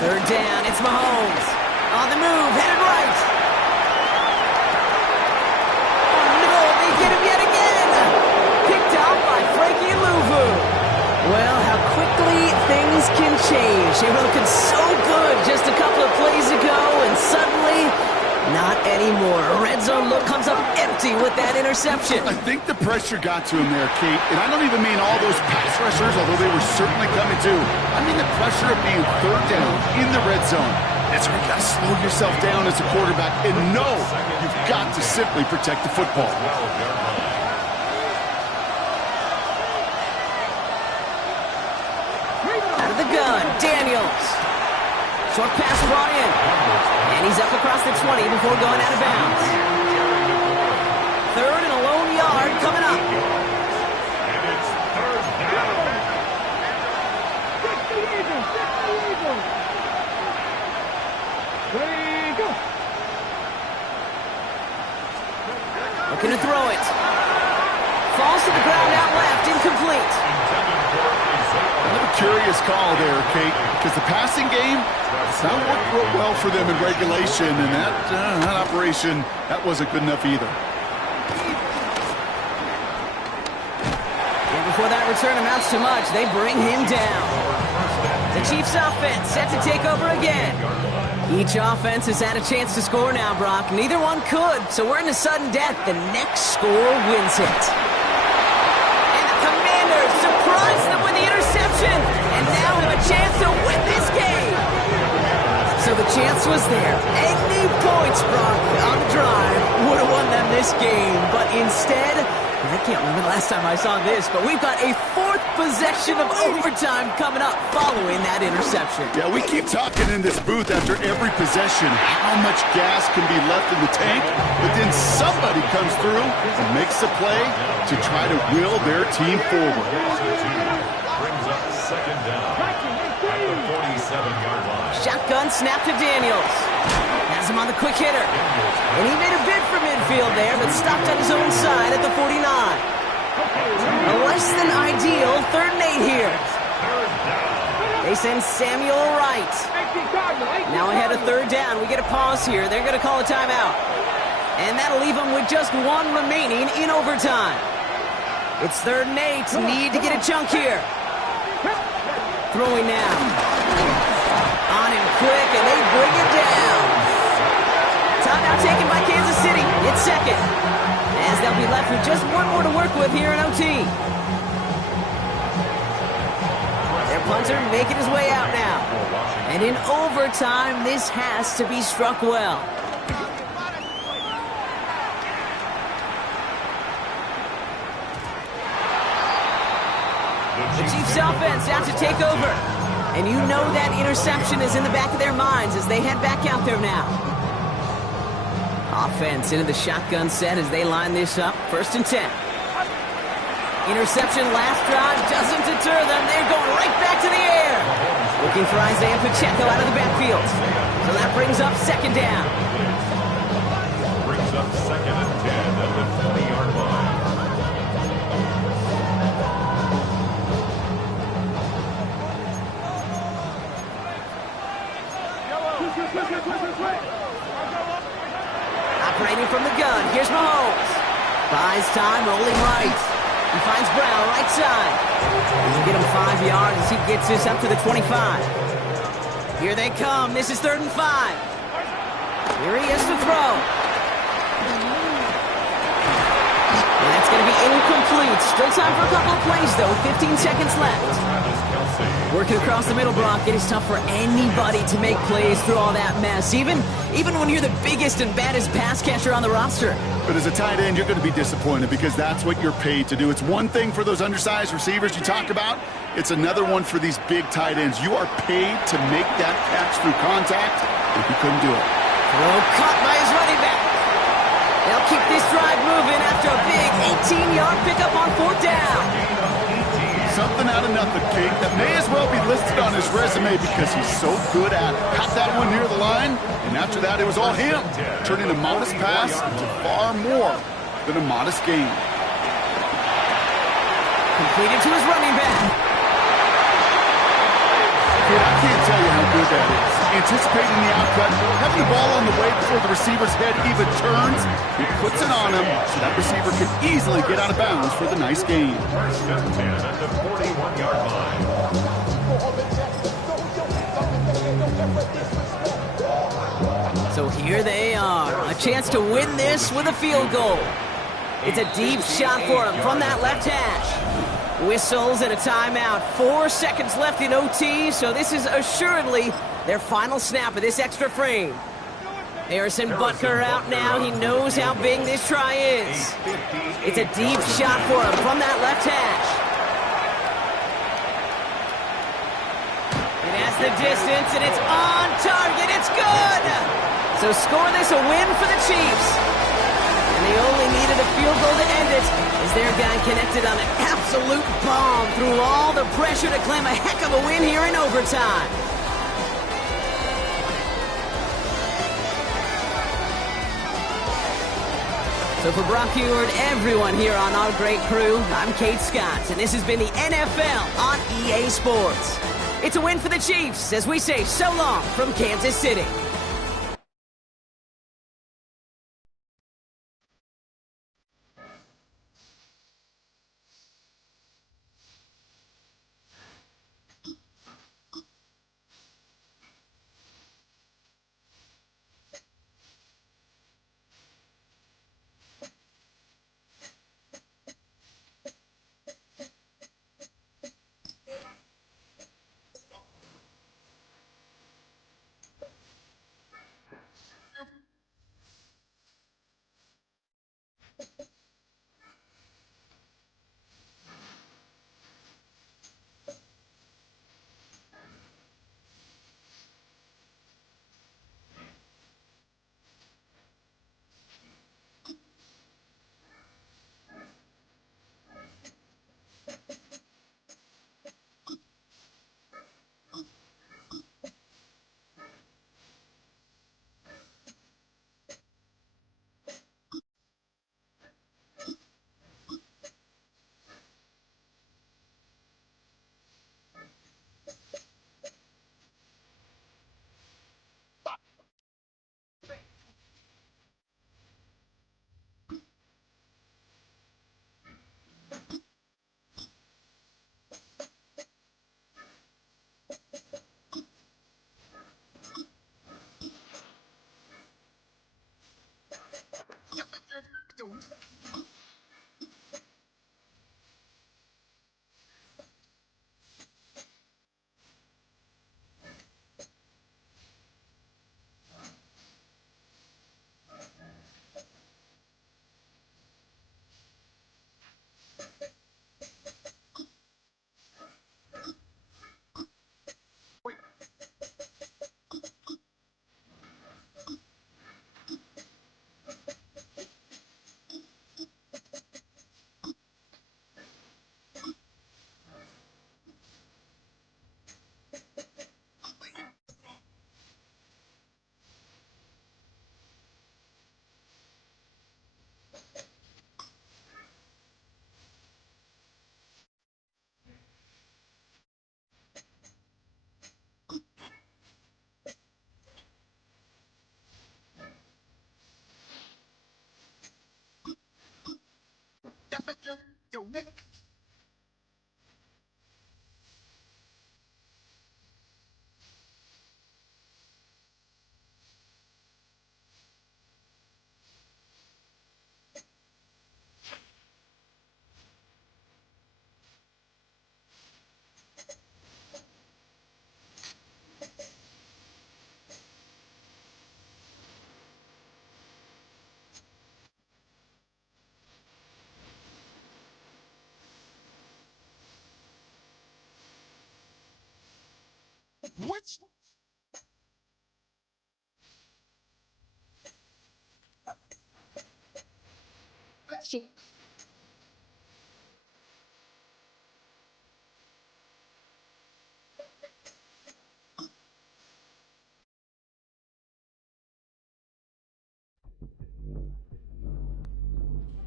Third down, it's Mahomes. On the move, headed right. Oh, no, they get him yet again. Picked out by Frankie Louvu. Well, how quickly things can change. They were looking so good just a couple of plays ago, and suddenly, not anymore. A red zone look comes up empty with that interception. I think the pressure got to him there, Kate. And I don't even mean all those pass rushers, although they were certainly coming too. I mean the pressure of being third down in the red zone. That's where you got to slow yourself down as a quarterback and know you've got to simply protect the football. Out of the gun, Daniels. Short pass brought in. And he's up across the 20 before going out of bounds. Third and a lone yard coming up. And it's third down. Looking to throw it. Falls to the ground out left, incomplete. Another curious call there, Kate, because the passing game, that worked real well for them in regulation, and that operation, that wasn't good enough either. And before that return amounts to much, they bring him down. The Chiefs offense set to take over again. Each offense has had a chance to score now, Brock. Neither one could, so we're in a sudden death. The next score wins it. And the Commanders surprise them with the interception, and now have a chance to win this game. So the chance was there. Any points, Brock, on the drive would have won them this game. But instead, I can't remember the last time I saw this, but we've got a fourth possession of overtime coming up following that interception. Yeah, we keep talking in this booth after every possession how much gas can be left in the tank, but then somebody comes through and makes a play to try to will their team forward. Brings up second down at the 47-yard line. Shotgun snap to Daniels. Has him on the quick hitter. And he made a bid for midfield there, but stopped on his own side at the 49. A less than ideal 3rd and 8 here. They send Samuel right. Now ahead of 3rd down. We get a pause here. They're going to call a timeout. And that'll leave them with just one remaining in overtime. It's 3rd and 8. Need to get a chunk here. Throwing now. On him quick, and they bring it down. Timeout taken by Kansas City. It's second. As they'll be left with just one more to work with here in OT. Their punter making his way out now. And in overtime, this has to be struck well. The Chiefs offense out to take over. And you know that interception is in the back of their minds as they head back out there now. Offense into the shotgun set as they line this up. 1st and 10. Interception last drive doesn't deter them. They're going right back to the air. Looking for Isaiah Pacheco out of the backfield. So that brings up 2nd down. Brings up 2nd and 10 at the 20-yard line. Operating from the gun, here's Mahomes. Buys time, rolling right. He finds Brown, right side. He'll get him 5 yards as he gets this up to the 25. Here they come. This is 3rd and 5. Here he is to throw. And that's going to be incomplete. Still time for a couple of plays, though. 15 seconds left. Working across the middle, Brock, it is tough for anybody to make plays through all that mess, even when you're the biggest and baddest pass catcher on the roster. But as a tight end, you're going to be disappointed because that's what you're paid to do. It's one thing for those undersized receivers you talk about. It's another one for these big tight ends. You are paid to make that catch through contact, and he couldn't do it. Throw caught by his running back. They'll keep this drive moving after a big 18-yard pickup on 4th down. Something out of nothing, Kate, that may as well be listed on his resume because he's so good at it. Caught that one near the line, and after that, it was all him, turning a modest pass into far more than a modest gain. Completed to his running back. Kate, I can't tell you how good that is. Anticipating the outcut, having the ball on the way before the receiver's head even turns, he puts it on him so that receiver can easily get out of bounds for the nice gain. 1st and 10 at the 41-yard line. So here they are, a chance to win this with a field goal. It's a deep shot for him from that left hash. Whistles and a timeout. 4 seconds left in OT, so this is assuredly their final snap of this extra frame. Harrison Butker out now. He knows how big this try is. It's a deep shot for him from that left hash. It has the distance, and it's on target. It's good! So score this a win for the Chiefs. And they only needed a field goal to end it as their guy connected on an absolute bomb through all the pressure to claim a heck of a win here in overtime. So for Brock Heward, everyone here on our great crew, I'm Kate Scott, and this has been the NFL on EA Sports. It's a win for the Chiefs as we say so long from Kansas City.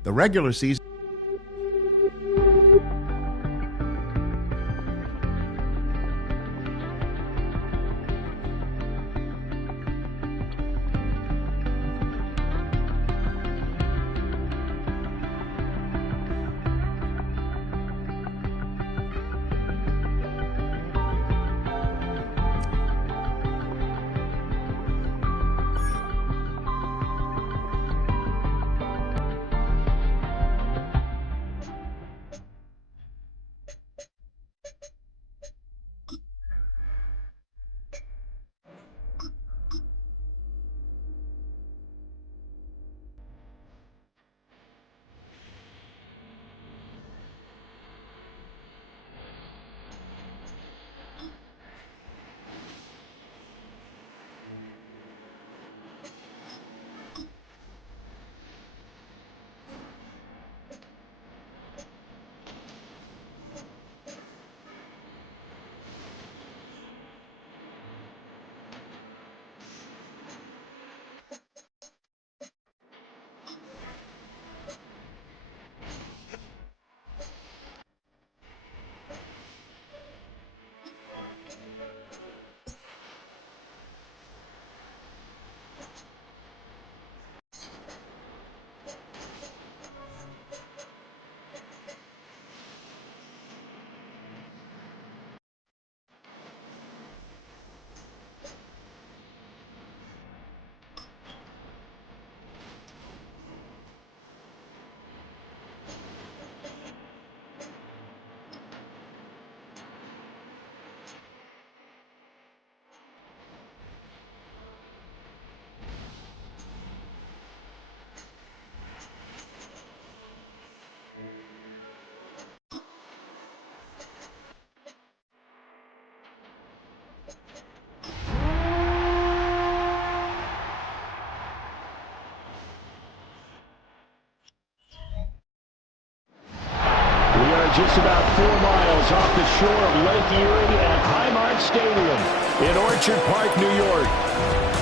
The regular season. Just about 4 miles off the shore of Lake Erie at Highmark Stadium in Orchard Park, New York.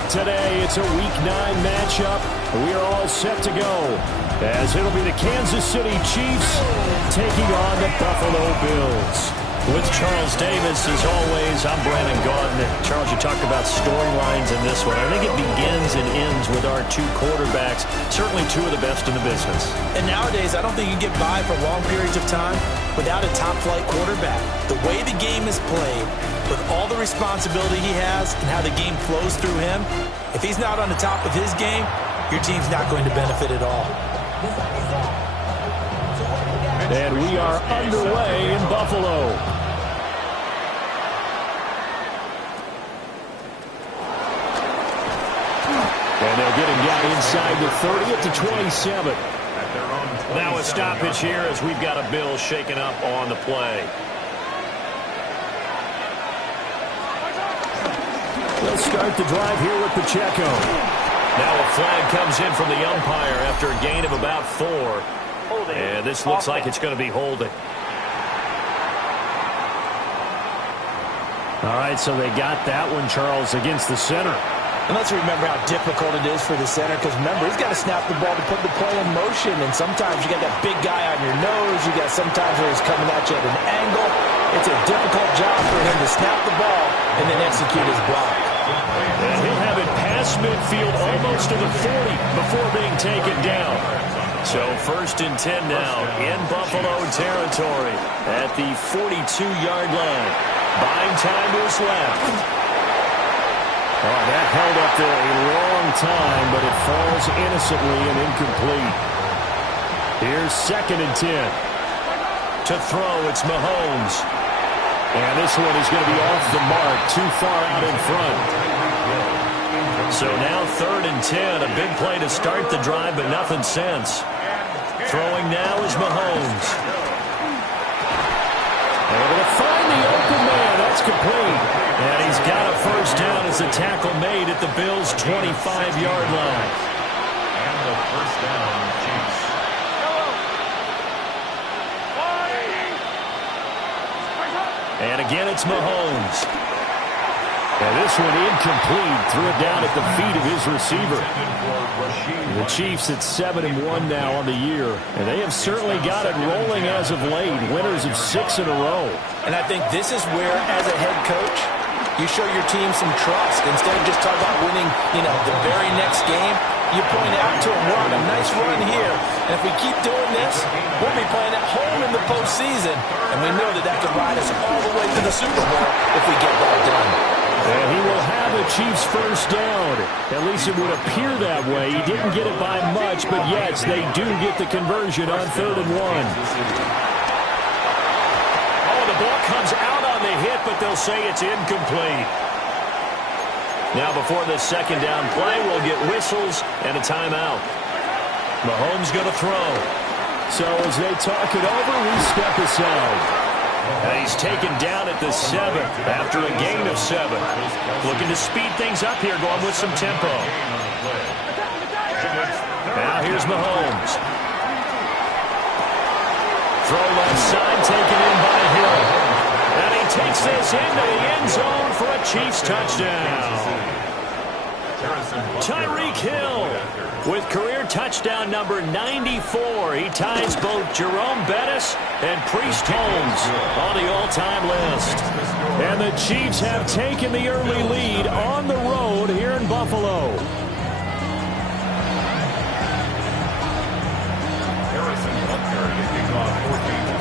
Today, it's a Week 9 matchup. We are all set to go, as it'll be the Kansas City Chiefs taking on the Buffalo Bills. With Charles Davis, as always, I'm Brandon Gaudin. Charles, you talked about storylines in this one. I think it begins and ends with our two quarterbacks, certainly two of the best in the business. And nowadays, I don't think you get by for long periods of time without a top-flight quarterback. The way the game is played, with all the responsibility he has and how the game flows through him, if he's not on the top of his game, your team's not going to benefit at all. And we are underway in Buffalo. And they'll get him down inside the 30 at the 27. Now a stoppage here as we've got a Bill shaken up on the play. They'll start the drive here with Pacheco. Now a flag comes in from the umpire after a gain of about 4. And this looks like it's going to be holding. All right, so they got that one, Charles, against the center. And let's remember how difficult it is for the center, because remember, he's got to snap the ball to put the play in motion, and sometimes you got that big guy on your nose. You got sometimes where he's coming at you at an angle. It's a difficult job for him to snap the ball and then execute his block. And he'll have it past midfield almost to the 40 before being taken down. So 1st and 10 now in Buffalo territory at the 42-yard line. Buying time to his left. Oh, that held up there a long time, but it falls innocently and incomplete. Here's 2nd and 10. To throw, it's Mahomes. And this one is going to be off the mark, too far out in front. So now 3rd and 10, a big play to start the drive, but nothing since. Throwing now is Mahomes. Able to find the open man. That's complete. And he's got a first down as a tackle made at the Bills' 25-yard line. And the first down, Chiefs. And again, it's Mahomes. And this one incomplete. Threw it down at the feet of his receiver. The Chiefs at 7-1 now on the year. And they have certainly got it rolling as of late. Winners of 6 in a row. And I think this is where, as a head coach, you show your team some trust. Instead of just talking about winning, the very next game, you point out to them, we're on a nice run here. And if we keep doing this, we'll be playing at home in the postseason. And we know that could ride us all the way to the Super Bowl if we get that done. And he will have the Chiefs first down. At least it would appear that way. He didn't get it by much, but yes, they do get the conversion on 3rd and 1. Oh, the ball comes out on the hit, but they'll say it's incomplete. Now before the second down play, we'll get whistles and a timeout. Mahomes going to throw. So as they talk it over, we step aside. And he's taken down at the 7 after a gain of 7. Looking to speed things up here, going with some tempo. Now here's Mahomes. Throw left side, taken in by Hill. And he takes this into the end zone for a Chiefs touchdown. Tyreek Hill with career touchdown number 94. He ties both Jerome Bettis and Priest Holmes on the all-time list. And the Chiefs have taken the early lead on the road here in Buffalo.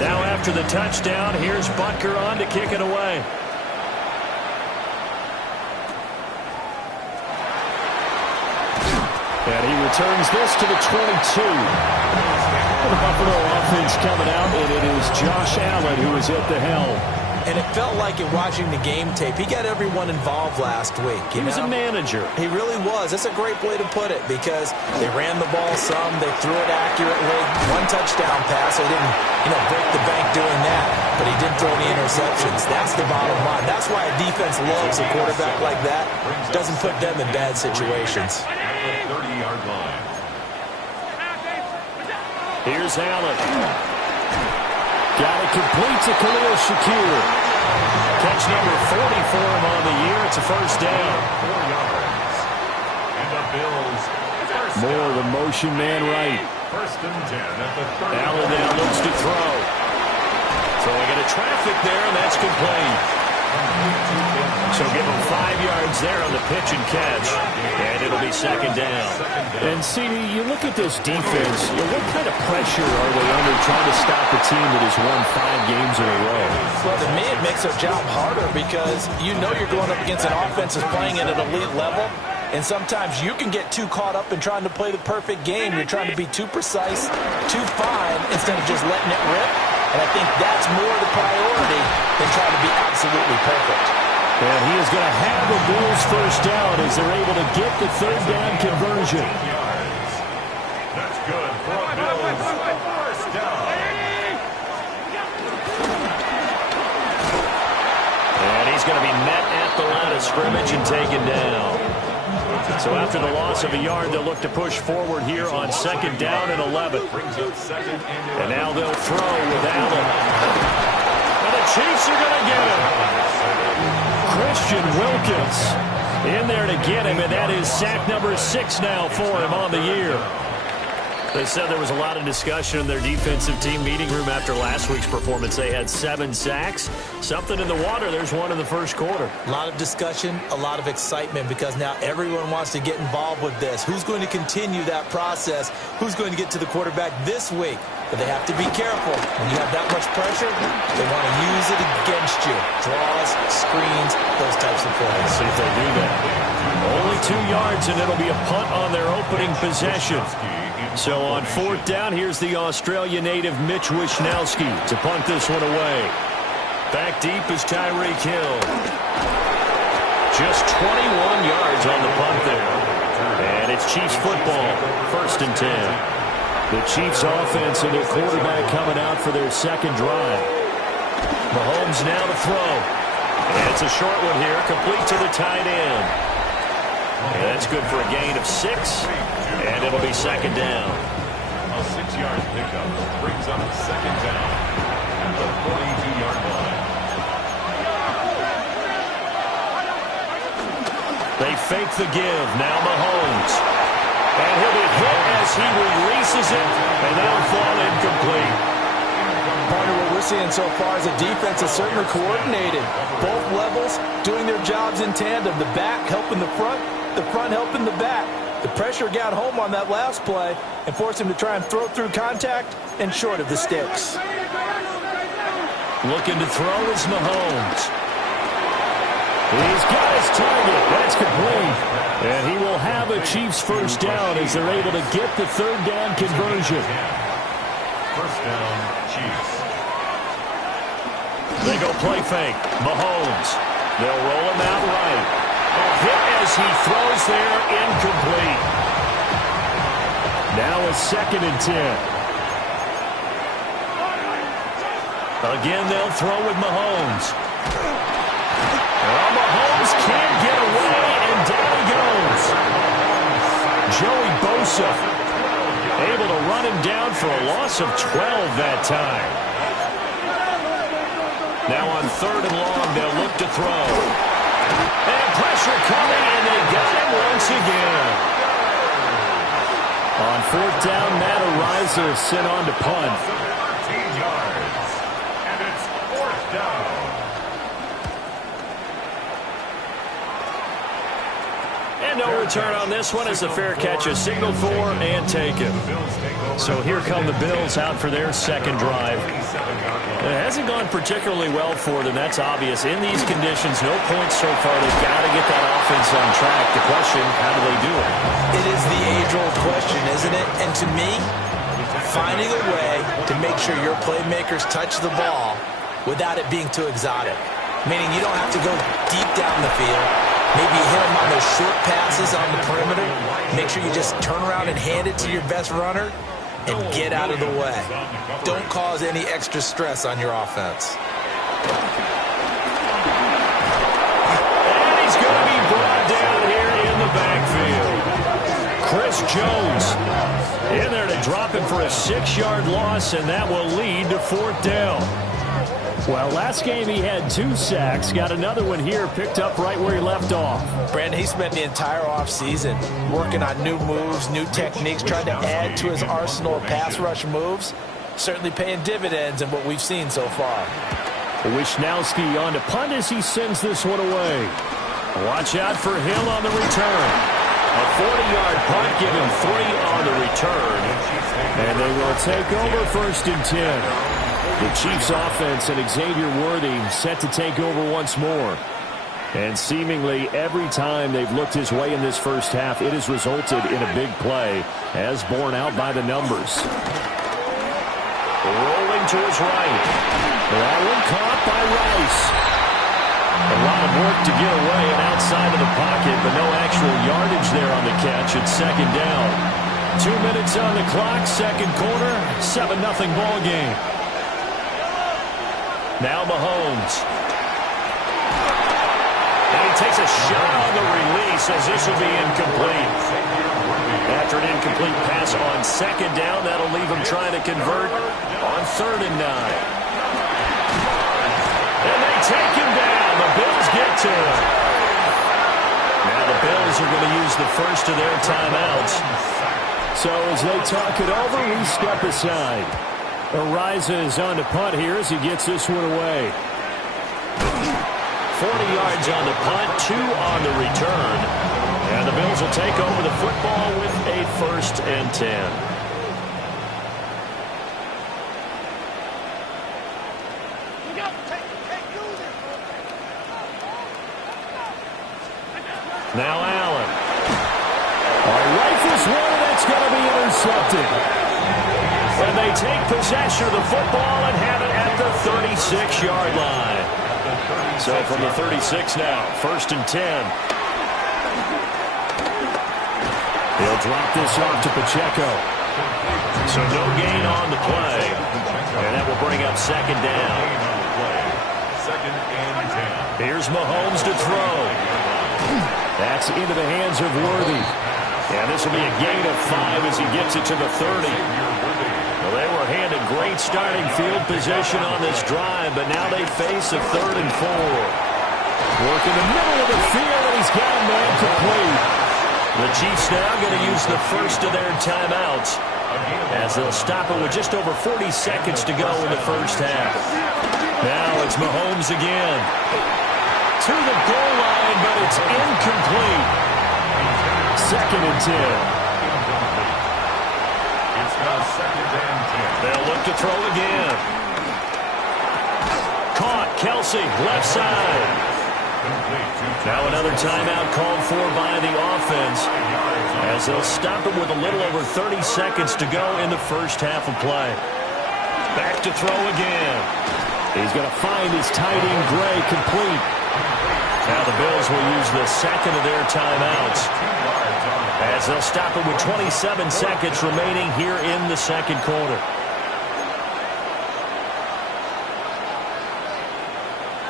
Now after the touchdown, here's Butker on to kick it away. And he returns this to the 22. The Buffalo offense coming out, and it is Josh Allen who is at the helm. And it felt like in watching the game tape, he got everyone involved last week. He was a manager. He really was. That's a great way to put it because they ran the ball some, they threw it accurately. One touchdown pass. They didn't, break the bank doing that, but he didn't throw any interceptions. That's the bottom line. That's why a defense loves a quarterback like that. Doesn't put them in bad situations. 30-yard line. Here's Allen. Got it complete to Khalil Shakir. Catch number 40 for him on the year. It's a first down. 4 yards. And the Bills. More the motion man right. First and 10 at the 30. Allen now looks to throw. Throwing into traffic there, and that's complete. So give him 5 yards there on the pitch and catch. And it'll be second down. And, CD, you look at this defense, what kind of pressure are they under trying to stop a team that has won 5 games in a row? Well, to me, it makes their job harder because you're going up against an offense that's playing at an elite level. And sometimes you can get too caught up in trying to play the perfect game. You're trying to be too precise, too fine, instead of just letting it rip. And I think that's more the priority than trying to be absolutely perfect. And he is going to have the Bills first down as they're able to get the third down conversion. That's good for a Bills first down. And he's going to be met at the line of scrimmage and taken down. So after the loss of a yard, they'll look to push forward here on second down and 11. And now they'll throw with Allen. And the Chiefs are going to get him. Christian Wilkins in there to get him, and that is sack number 6 now for him on the year. They said there was a lot of discussion in their defensive team meeting room after last week's performance. They had 7 sacks. Something in the water. There's one in the first quarter. A lot of discussion, a lot of excitement because now everyone wants to get involved with this. Who's going to continue that process? Who's going to get to the quarterback this week? But they have to be careful. When you have that much pressure, they want to use it against you. Draws, screens, those types of plays. See if they do that. Only 2 yards, and it'll be a punt on their opening possession. So on 4th down, here's the Australia native Mitch Wishnowsky to punt this one away. Back deep is Tyreek Hill. Just 21 yards on the punt there. And it's Chiefs football, 1st and 10. The Chiefs offense and their quarterback coming out for their second drive. Mahomes now to throw. And it's a short one here, complete to the tight end. And that's good for a gain of 6, and it'll be second down. A 6-yard pickup brings up second down at the 42-yard line. They fake the give. Now Mahomes. And he'll be hit as he releases it, and that'll fall incomplete. Partner, what we're seeing so far is the defense is certainly coordinated. Both levels doing their jobs in tandem. The back helping the front helping the back. The pressure got home on that last play and forced him to try and throw through contact and short of the sticks. Looking to throw is Mahomes. He's got his target. That's complete. And he will have a Chiefs first down as they're able to get the third down conversion. First down, Chiefs. They go play fake. Mahomes. They'll roll him out right. Hit as he throws there, incomplete. Now a 2nd and 10. Again, they'll throw with Mahomes. Well, Mahomes can't get away, and down he goes. Joey Bosa able to run him down for a loss of 12 that time. Now on 3rd and long, they'll look to throw. And pressure coming, and they got him once again. On 4th down, Matt Araiza is sent on to punt. 13 yards, and it's 4th down. And no return on this one as the fair catch is signaled for and taken. So here come the Bills out for their second drive. It hasn't gone particularly well for them, that's obvious. In these conditions, no points so far. They've got to get that offense on track. The question, how do they do it? It is the age-old question, isn't it? And to me, finding a way to make sure your playmakers touch the ball without it being too exotic. Meaning you don't have to go deep down the field. Maybe you hit them on those short passes on the perimeter. Make sure you just turn around and hand it to your best runner and get out of the way. Don't cause any extra stress on your offense. And he's going to be brought down here in the backfield. Chris Jones in there to drop him for a 6-yard loss, and that will lead to 4th down. Well, last game he had 2 sacks. Got another one here, picked up right where he left off. Brandon, he spent the entire offseason working on new moves, new techniques, trying to add to his arsenal of pass rush moves. Certainly paying dividends in what we've seen so far. Wisnowski on to punt as he sends this one away. Watch out for Hill on the return. A 40-yard punt, give him 3 on the return. And they will take over 1st and 10. The Chiefs offense and Xavier Worthy set to take over once more. And seemingly every time they've looked his way in this first half, it has resulted in a big play, as borne out by the numbers. Rolling to his right. That one caught by Rice. A lot of work to get away and outside of the pocket, but no actual yardage there on the catch. It's 2nd down. 2 minutes on the clock, 2nd quarter, 7-0 ball game. Now Mahomes. And he takes a shot on the release as this will be incomplete. After an incomplete pass on 2nd down, that'll leave him trying to convert on 3rd and 9. And they take him down. The Bills get to him. Now the Bills are going to use the first of their timeouts. So as they talk it over, we step aside. Araiza is on to punt here as he gets this one away. 40 yards on the punt, 2 on the return. And the Bills will take over the football with a 1st and 10. Now Allen. Rifles one, and it's going to be intercepted. And they take possession of the football and have it at the 36-yard line. So from the 36 now, 1st and 10. He'll drop this off to Pacheco. So no gain on the play. And that will bring up 2nd down. second and 10. Here's Mahomes to throw. That's into the hands of Worthy. And this will be a gain of 5 as he gets it to the 30. Well, they were handed great starting field position on this drive, but now they face a 3rd and 4. Work in the middle of the field, and he's got a man complete. The Chiefs now going to use the first of their timeouts as they'll stop it with just over 40 seconds to go in the first half. Now it's Mahomes again. To the goal line, but it's incomplete. 2nd and 10. It's now 2nd and 10. They'll look to throw again. Caught, Kelsey, left side. Now another timeout called for by the offense as they'll stop it with a little over 30 seconds to go in the first half of play. Back to throw again. He's going to find his tight end Gray complete. Now the Bills will use the second of their timeouts as they'll stop it with 27 seconds remaining here in the second quarter.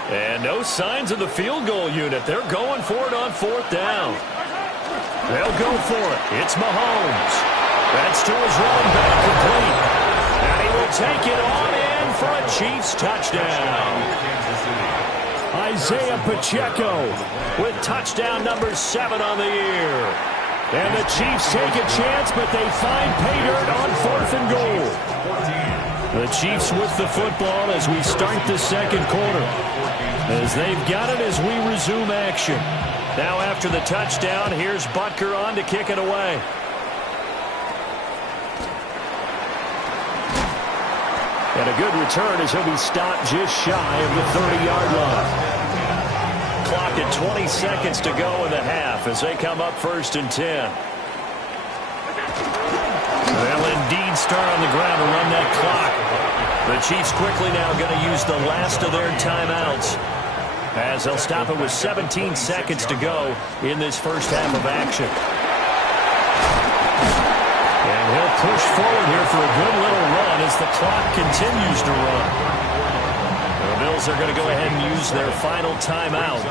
And no signs of the field goal unit. They're going for it on 4th down. They'll go for it. It's Mahomes. That's to his running back complete. And he will take it on in for a Chiefs touchdown. Isaiah Pacheco with touchdown number 7 on the year. And the Chiefs take a chance, but they find pay dirt on 4th and goal. The Chiefs with the football as we start the second quarter. As they've got it as we resume action. Now after the touchdown, here's Butker on to kick it away. And a good return as he'll be stopped just shy of the 30-yard line. Clock at 20 seconds to go in the half as they come up 1st and 10. They'll indeed start on the ground to run that clock. The Chiefs quickly now going to use the last of their timeouts as they'll stop it with 17 seconds to go in this first half of action. And he'll push forward here for a good little run as the clock continues to run. The Bills are going to go ahead and use their final timeout.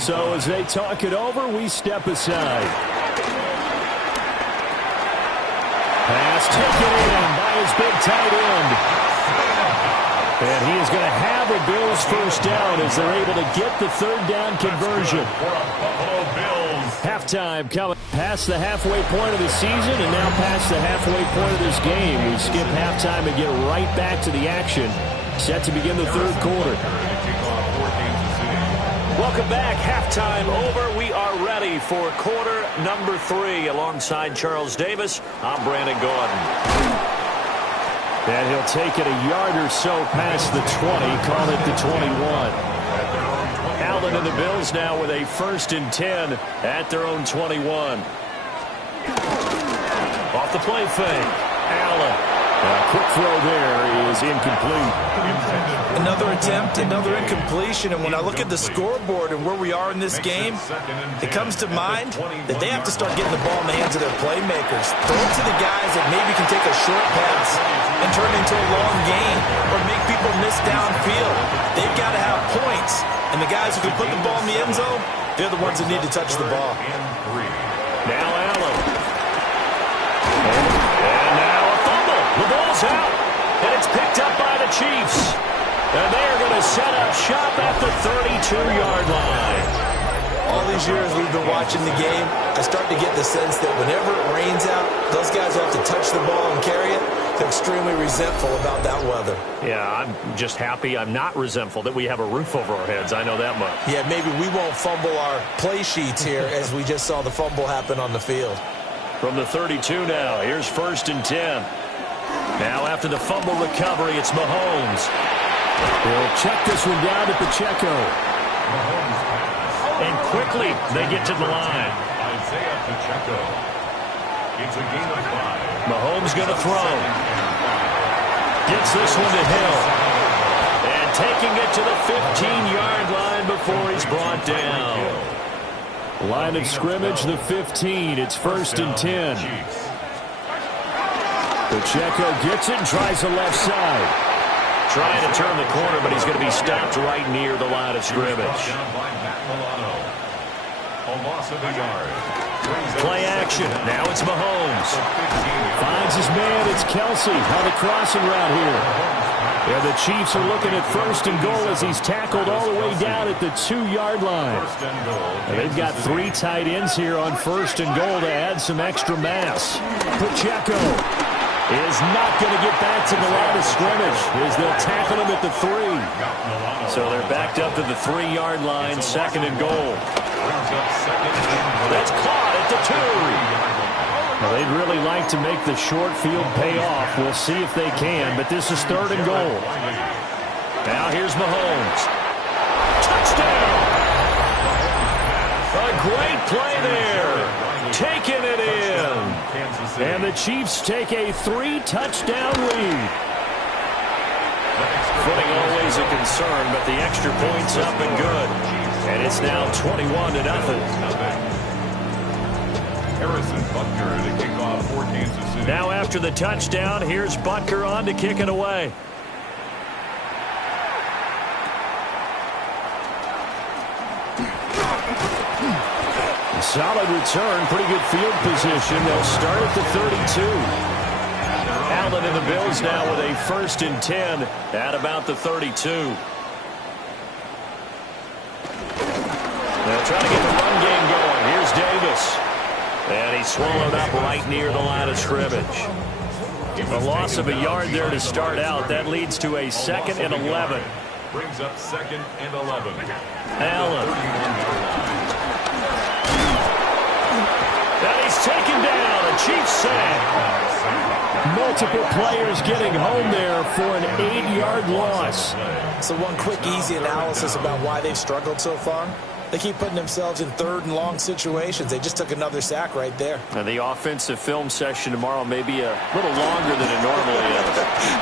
So as they talk it over, we step aside. Pass taken in by his big tight end. And he is going to have a Bills first down as they're able to get the 3rd down conversion. Halftime coming past the halfway point of the season and now past the halfway point of this game. We skip halftime and get right back to the action. Set to begin the 3rd quarter. Welcome back. Halftime over. We are ready for quarter number 3 alongside Charles Davis. I'm Brandon Gordon. And he'll take it a yard or so past the 20, call it the 21. Allen and the Bills now with a 1st and 10 at their own 21. Off the play fake. Allen. A quick throw there is incomplete. Another attempt, another incompletion, and when I look at the scoreboard and where we are in this game, it comes to mind that they have to start getting the ball in the hands of their playmakers. Throw it to the guys that maybe can take a short pass and turn it into a long gain or make people miss downfield. They've got to have points, and the guys who can put the ball in the end zone, they're the ones that need to touch the ball. Now Allen. And now a fumble. The ball's out, and it's picked up by the Chiefs. And they are going to set up shop at the 32-yard line. All these years we've been watching the game, I start to get the sense that whenever it rains out, those guys who have to touch the ball and carry it, they're extremely resentful about that weather. Yeah, I'm just happy I'm not resentful that we have a roof over our heads. I know that much. Yeah, maybe we won't fumble our play sheets here as we just saw the fumble happen on the field. From the 32 now, here's 1st and 10. Now after the fumble recovery, it's Mahomes. He'll check this one down to Pacheco. And quickly, they get to the line. Isaiah Pacheco. It's a gain of 5. Mahomes going to throw. Gets this one to Hill. And taking it to the 15-yard line before he's brought down. Line of scrimmage, the 15. It's 1st and 10. Pacheco gets it and tries the left side. Trying to turn the corner, but he's going to be stopped right near the line of scrimmage. Play action. Now it's Mahomes. Finds his man. It's Kelsey on the crossing route here. Yeah, the Chiefs are looking at 1st and goal as he's tackled all the way down at the 2-yard line. And they've got 3 tight ends here on 1st and goal to add some extra mass. Pacheco is not going to get back to the line of scrimmage as they'll tackle him at the 3. So they're backed up to the 3-yard line, 2nd and goal. That's caught at the 2. Well, they'd really like to make the short field pay off. We'll see if they can, but this is 3rd and goal. Now here's Mahomes. Touchdown! A great play there. Taking it in. And the Chiefs take a 3-touchdown lead. Footing always a concern, but the extra point's up and good. And it's now 21-0. Harrison Butker to kick off for Kansas City. Now after the touchdown, here's Butker on to kick it away. Solid return, pretty good field position. They'll start at the 32. Allen and the Bills now with a 1st and 10 at about the 32. They'll try to get the run game going. Here's Davis. And he's swallowed up right near the line of scrimmage. A loss of a yard there to start out. That leads to a 2nd and 11. Brings up 2nd and 11. Allen. And he's taken down. A Chiefs sack. Multiple players getting home there for an 8-yard loss. So one quick, easy analysis about why they've struggled so far. They keep putting themselves in 3rd and long situations. They just took another sack right there. And the offensive film session tomorrow may be a little longer than it normally is.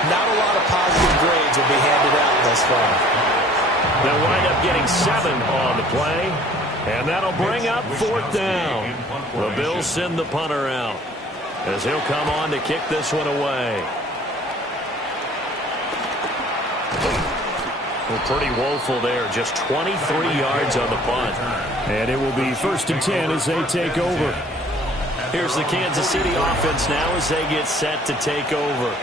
Not a lot of positive grades will be handed out thus far. They'll wind up getting 7 on the play. And that'll bring up 4th down. The Bills send the punter out as he'll come on to kick this one away. Well, pretty woeful there. Just 23 yards on the punt. And it will be 1st and 10 as they take over. Here's the Kansas City offense now as they get set to take over.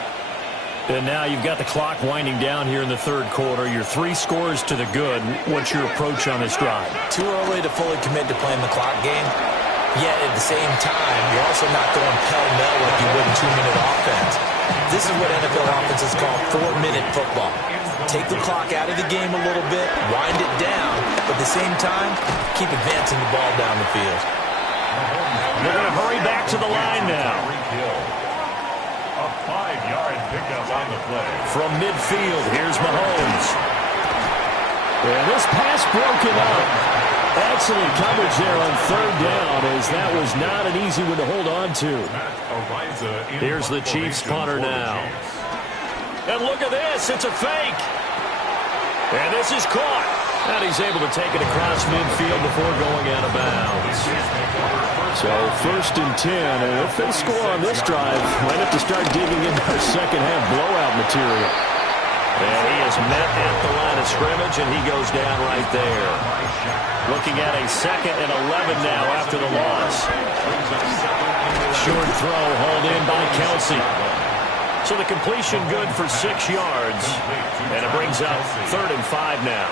And now you've got the clock winding down here in the 3rd quarter. You're 3 scores to the good. What's your approach on this drive? Too early to fully commit to playing the clock game. Yet at the same time, you're also not going pell-mell like you would in 2-minute offense. This is what NFL offenses call 4-minute football. Take the clock out of the game a little bit, wind it down, but at the same time, keep advancing the ball down the field. They're going to hurry back to the line now. A 5-yard pickup on the play. From midfield, here's Mahomes. And this pass broken up. Excellent coverage there on 3rd down, as that was not an easy one to hold on to. Here's the Chiefs punter now. And look at this. It's a fake. And this is caught. And he's able to take it across midfield before going out of bounds. So 1st and 10. And if they score on this drive, might have to start digging into their second-half blowout material. And he is met at the line of scrimmage, and he goes down right there. Looking at a 2nd and 11 now after the loss. Short throw hauled in by Kelsey. So the completion good for 6 yards. And it brings up 3rd and 5 now.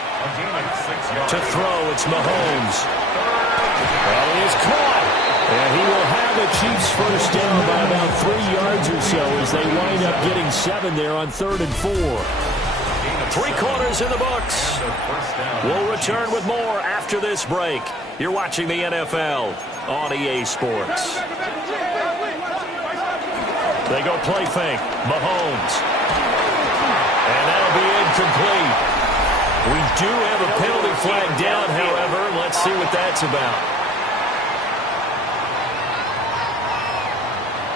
To throw, it's Mahomes. Well, he is caught. And he will have the Chiefs 1st down by about 3 yards or so as they wind up getting 7 there on 3rd and 4. 3 quarters in the books. We'll return with more after this break. You're watching the NFL on EA Sports. They go play fake. Mahomes. And that'll be incomplete. We do have a penalty flag down, however. Let's see what that's about.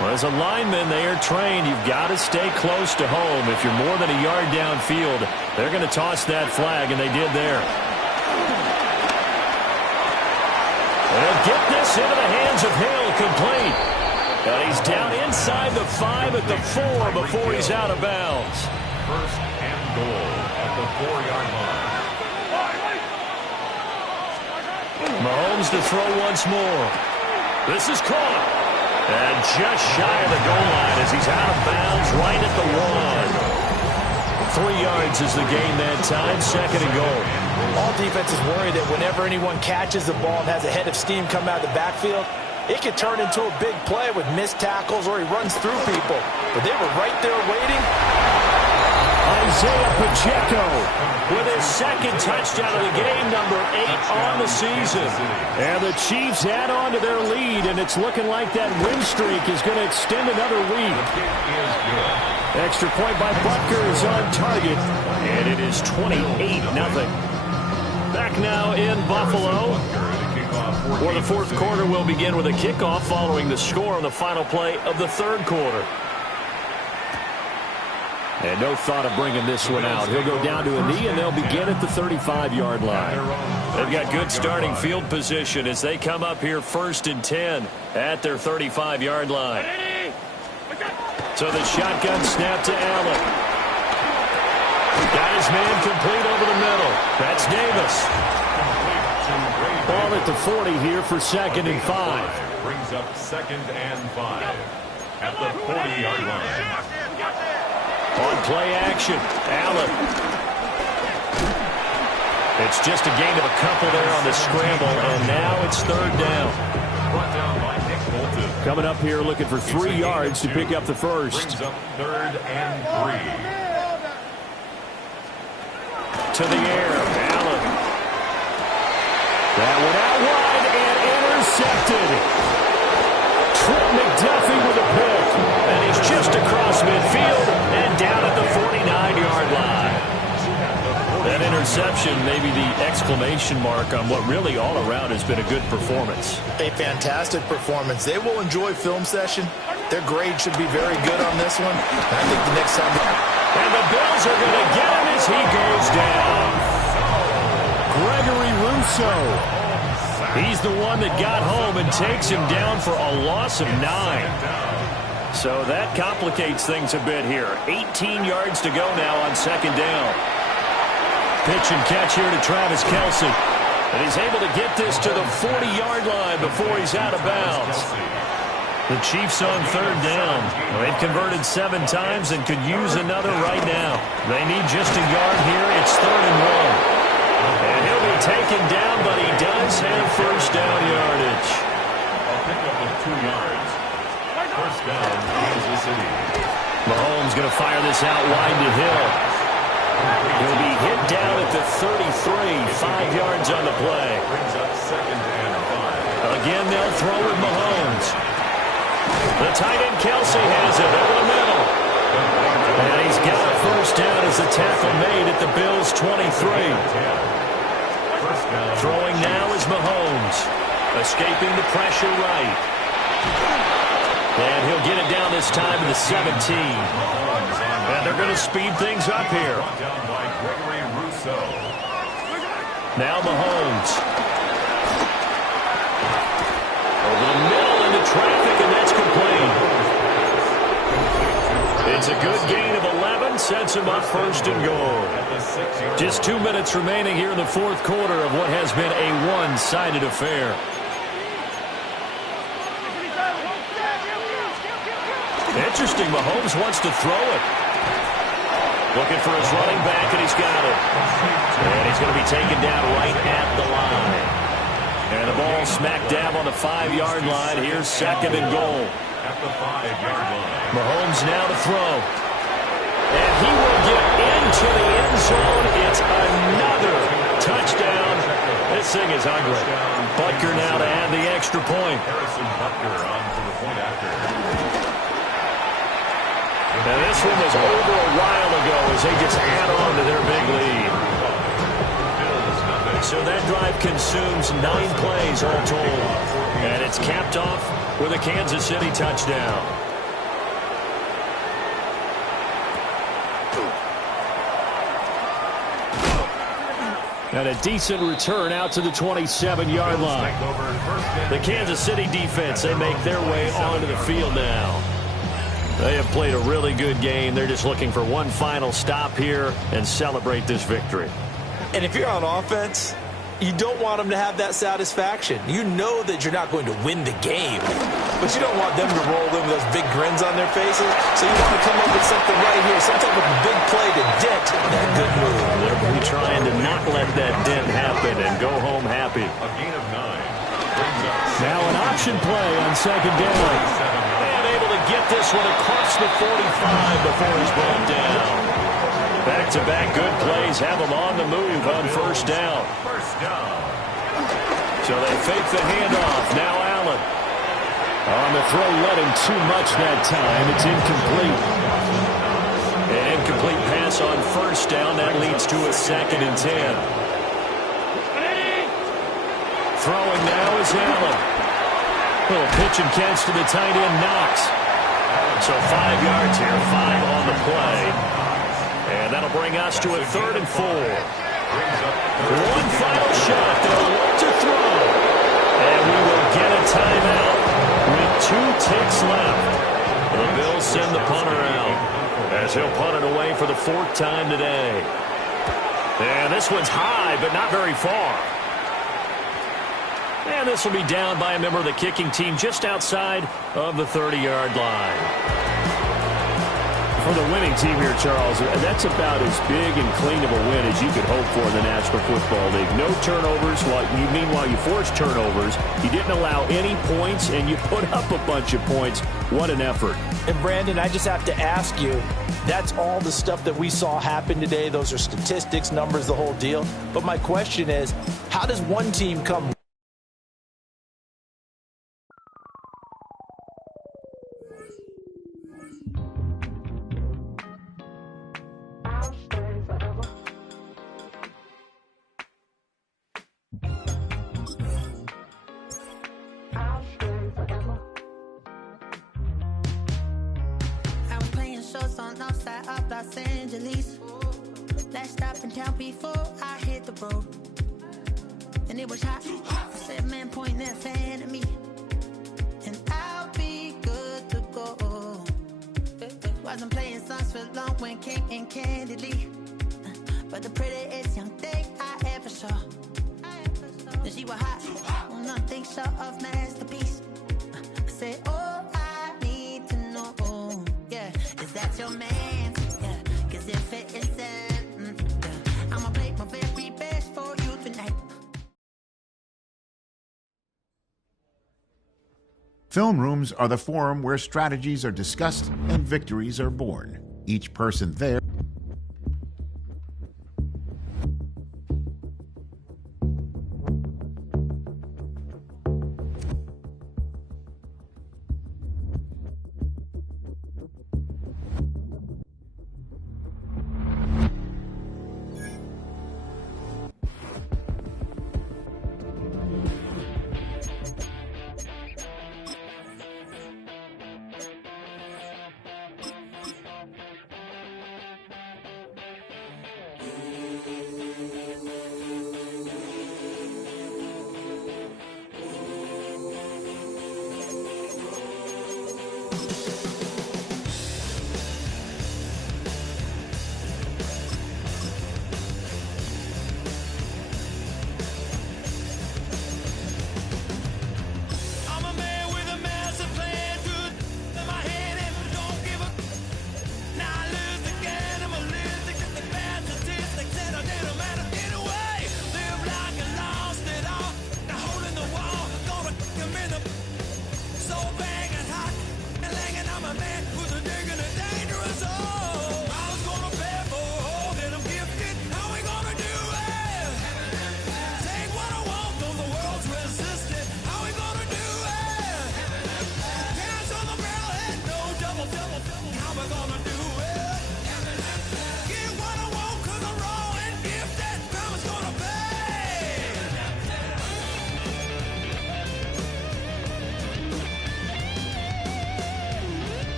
Well, as a lineman, they are trained. You've got to stay close to home. If you're more than a yard downfield, they're going to toss that flag, and they did there. They'll get this into the hands of Hill, complete. And he's down inside the 5 at the 4 before he's out of bounds. 1st and goal at the 4-yard line. Mahomes to throw once more. This is caught. And just shy of the goal line as he's out of bounds right at the 1. 3 yards is the gain that time. 2nd and goal. All defenses worry that whenever anyone catches the ball and has a head of steam come out of the backfield, it can turn into a big play with missed tackles or he runs through people. But they were right there waiting. Isaiah Pacheco with his 2nd touchdown of the game, number 8 on the season. And the Chiefs add on to their lead, and it's looking like that win streak is going to extend another week. Extra point by Butker is on target. And it is 28-0. Back now in Buffalo. For the 4th quarter, we'll begin with a kickoff following the score on the final play of the 3rd quarter. And no thought of bringing this one out. He'll go down to a knee, and they'll begin at the 35-yard line. They've got good starting field position as they come up here 1st and 10 at their 35-yard line. So the shotgun snap to Allen. Got his man complete over the middle. That's Davis. Ball at the 40 here for 2nd and 5. Brings up 2nd and 5 at the 40-yard line. On play action, Allen. It's just a gain of a couple there on the scramble, and now it's 3rd down. Brought down by Nick Bolton. Coming up here looking for 3 yards to pick up the first. Brings up 3rd and 3. To the air, Allen. That one out wide and intercepted. Trent McDuffie with a pick. And he's just across midfield and down at the 49-yard line. That interception may be the exclamation mark on what really all around has been a good performance. A fantastic performance. They will enjoy film session. Their grade should be very good on this one. I think the next time... And the Bills are going to get him as he goes down. Gregory Rousseau. He's the one that got home and takes him down for a loss of 9. So that complicates things a bit here. 18 yards to go now on 2nd down. Pitch and catch here to Travis Kelce. And he's able to get this to the 40-yard line before he's out of bounds. The Chiefs on 3rd down. They've converted 7 times and could use another right now. They need just a yard here. It's 3rd and 1. And he'll be taken down, but he does have 1st down yardage. I'll pick up with 2 yards. 1st down, Kansas City. Mahomes going to fire this out wide to Hill. He'll be hit down at the 33, 5 yards on the play. Brings up 2nd and 5. Again, they'll throw with Mahomes. The tight end Kelce has it over the middle. And he's got a 1st down as the tackle made at the Bills' 23. Throwing now is Mahomes. Escaping the pressure right. And he'll get it down this time to the 17. And they're going to speed things up here. Now Mahomes. Over the middle into traffic, and that's complete. It's a good gain of 11, sets him up 1st and goal. Just 2 minutes remaining here in the 4th quarter of what has been a one-sided affair. Interesting, Mahomes wants to throw it. Looking for his running back, and he's got it. And he's going to be taken down right at the line. And the ball smack dab on the 5-yard line. Here's 2nd and goal. At the 5-yard line. Mahomes now to throw. And he will get into the end zone. It's another touchdown. This thing is ugly. Butker now to add the extra point. Harrison Butker on for the point after. Now this one was over a while ago as they just add on to their big lead. So that drive consumes 9 plays all told. And it's capped off with a Kansas City touchdown. And a decent return out to the 27-yard line. The Kansas City defense, they make their way onto the field now. They have played a really good game. They're just looking for one final stop here and celebrate this victory. And if you're on offense, you don't want them to have that satisfaction. You know that you're not going to win the game, but you don't want them to roll in with those big grins on their faces. So you want to come up with something right here, some type of big play to dent that good move. They'll be trying to not let that dent happen and go home happy. A gain of 9. Now an option play on second down. And able to get this one across the 45 before he's brought down. Back-to-back good plays have him on the move on first down. So they fake the handoff. Now Allen. On the throw, led him too much that time. It's incomplete. An incomplete pass on first down. That leads to a 2nd and 10. Throwing now is Allen. Little pitch and catch to the tight end, Knox. So 5 yards here, 5 on the play. And that'll bring us to a 3rd and 4. One final shot. They'll want to throw. And we will get a timeout with 2 ticks left. The Bills send the punter out as he'll punt it away for the 4th time today. And this one's high, but not very far. And this will be down by a member of the kicking team just outside of the 30-yard line. For the winning team here, Charles, that's about as big and clean of a win as you could hope for in the National Football League. No turnovers. Meanwhile, you forced turnovers. You didn't allow any points, and you put up a bunch of points. What an effort. And, Brandon, I just have to ask you, that's all the stuff that we saw happen today. Those are statistics, numbers, the whole deal. But my question is, how does one team come? Los Angeles. Last stop in town before I hit the road. And it was hot. I said, man, point that fan at me. And I'll be good to go. Wasn't playing songs for long when King and Candidly. But the prettiest young thing I ever saw. And she was hot. Well, nothing short of masterpiece. I said, oh, I need to know. Yeah, is that your man? If it isn't, I'ma play my very best for you tonight. Film rooms are the forum where strategies are discussed and victories are born. Each person there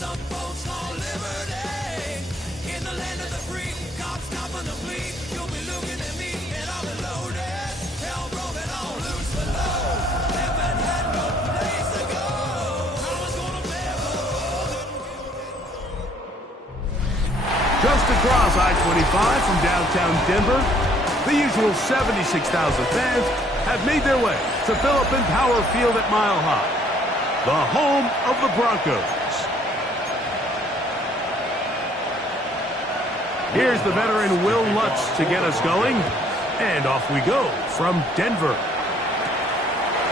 Some folks call liberty. Live from downtown Denver, the usual 76,000 fans have made their way to Phillips Power Field at Mile High, the home of the Broncos. Here's the veteran Will Lutz to get us going, and off we go from Denver.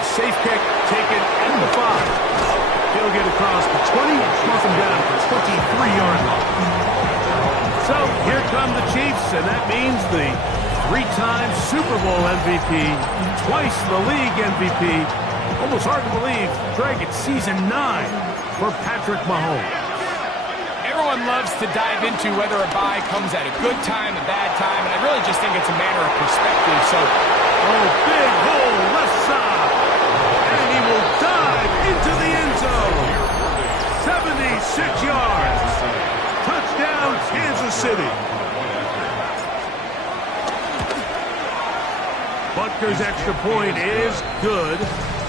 Safe kick taken at the 5. He'll get across the 20, cross him down at the 23-yard line. So here come the Chiefs, and that means the 3-time Super Bowl MVP, twice the league MVP. Almost hard to believe, Greg, it's season 9 for Patrick Mahomes. Everyone loves to dive into whether a bye comes at a good time, a bad time, and I really just think it's a matter of perspective. So, big hole, left side, and he will dive into the end zone. 76 yards. Touchdown, Kansas City. Butker's extra point is good,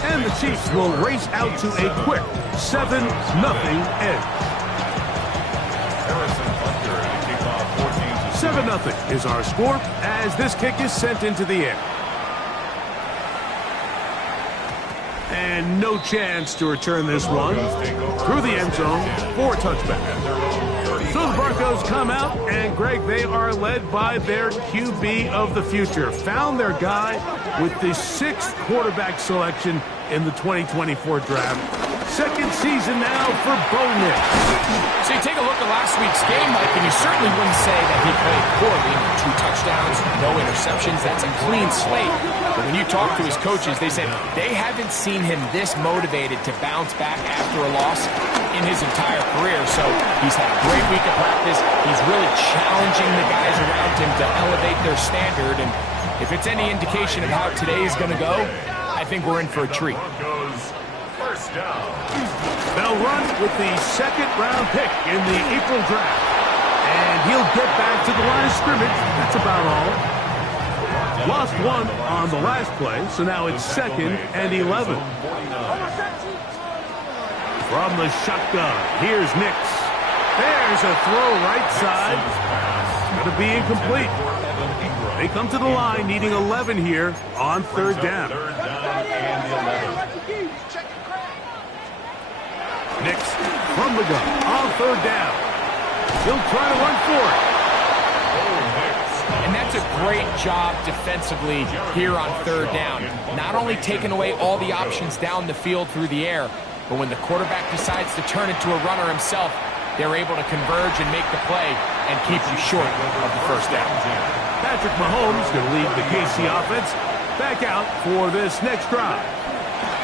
and the Chiefs will race out to a quick 7-0 edge. 7-0 is our score as this kick is sent into the air. And no chance to return this one through the end zone for a touchback. So the Broncos come out, and Greg, they are led by their QB of the future. Found their guy with the 6th quarterback selection in the 2024 draft. Second season now for Bo Nix. So you take a look at last week's game, Mike, and you certainly wouldn't say that he played poorly. 2 touchdowns, no interceptions. That's a clean slate. But when you talk to his coaches, they said they haven't seen him this motivated to bounce back after a loss in his entire career. So he's had a great week of practice. He's really challenging the guys around him to elevate their standard. And if it's any indication of how today is going to go, I think we're in for a treat. First down. They'll run with the 2nd-round pick in the April draft. And he'll get back to the line of scrimmage. That's about all. Lost 1 on the last play, so now it's 2nd and 11. From the shotgun, here's Nix. There's a throw right side. It's going to be incomplete. They come to the line needing 11 here on 3rd down. Nix from the gun on 3rd down. He'll try to run for it. And that's a great job defensively here on 3rd down. Not only taking away all the options down the field through the air, but when the quarterback decides to turn into a runner himself, they're able to converge and make the play and keep him short of the 1st down. Patrick Mahomes going to lead the KC offense back out for this next drive.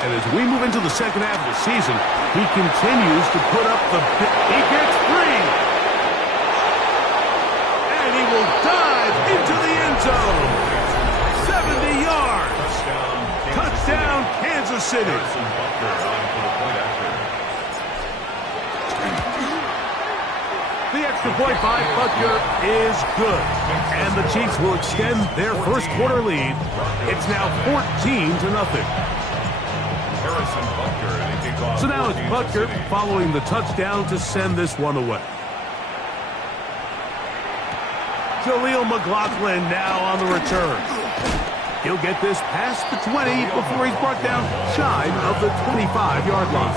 And as we move into the 2nd half of the season, he continues to put up the... He gets free! And he will dive into the end zone. 70 yards. Touchdown, Kansas City. The extra point by Butker is good. And the Chiefs will extend their 1st quarter lead. It's now 14-0. So now it's Butker following the touchdown to send this one away. Jaleel McLaughlin now on the return. He'll get this past the 20 before he's brought down shy of the 25-yard line.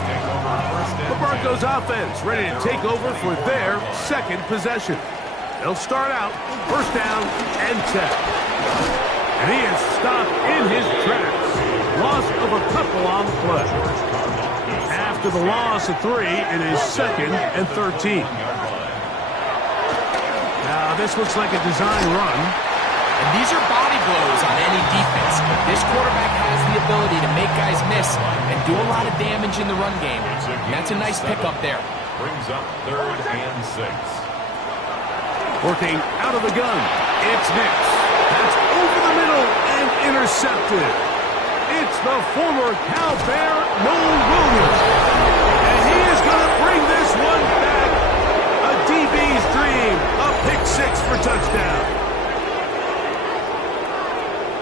The Broncos offense ready to take over for their 2nd possession. They'll start out 1st down and 10. And he is stopped in his tracks. Loss of a couple on the play. After the loss of 3, it is 2nd and 13. Now, this looks like a design run. And these are body blows on any defense. This quarterback has the ability to make guys miss and do a lot of damage in the run game. And that's a nice pickup there. Brings up 3rd and 6. Working out of the gun, it's Nix. That's over the middle and intercepted. It's the former Cal Bear, Noel Williams. And he is going to bring this one back. A DB's dream. A pick 6 for touchdown.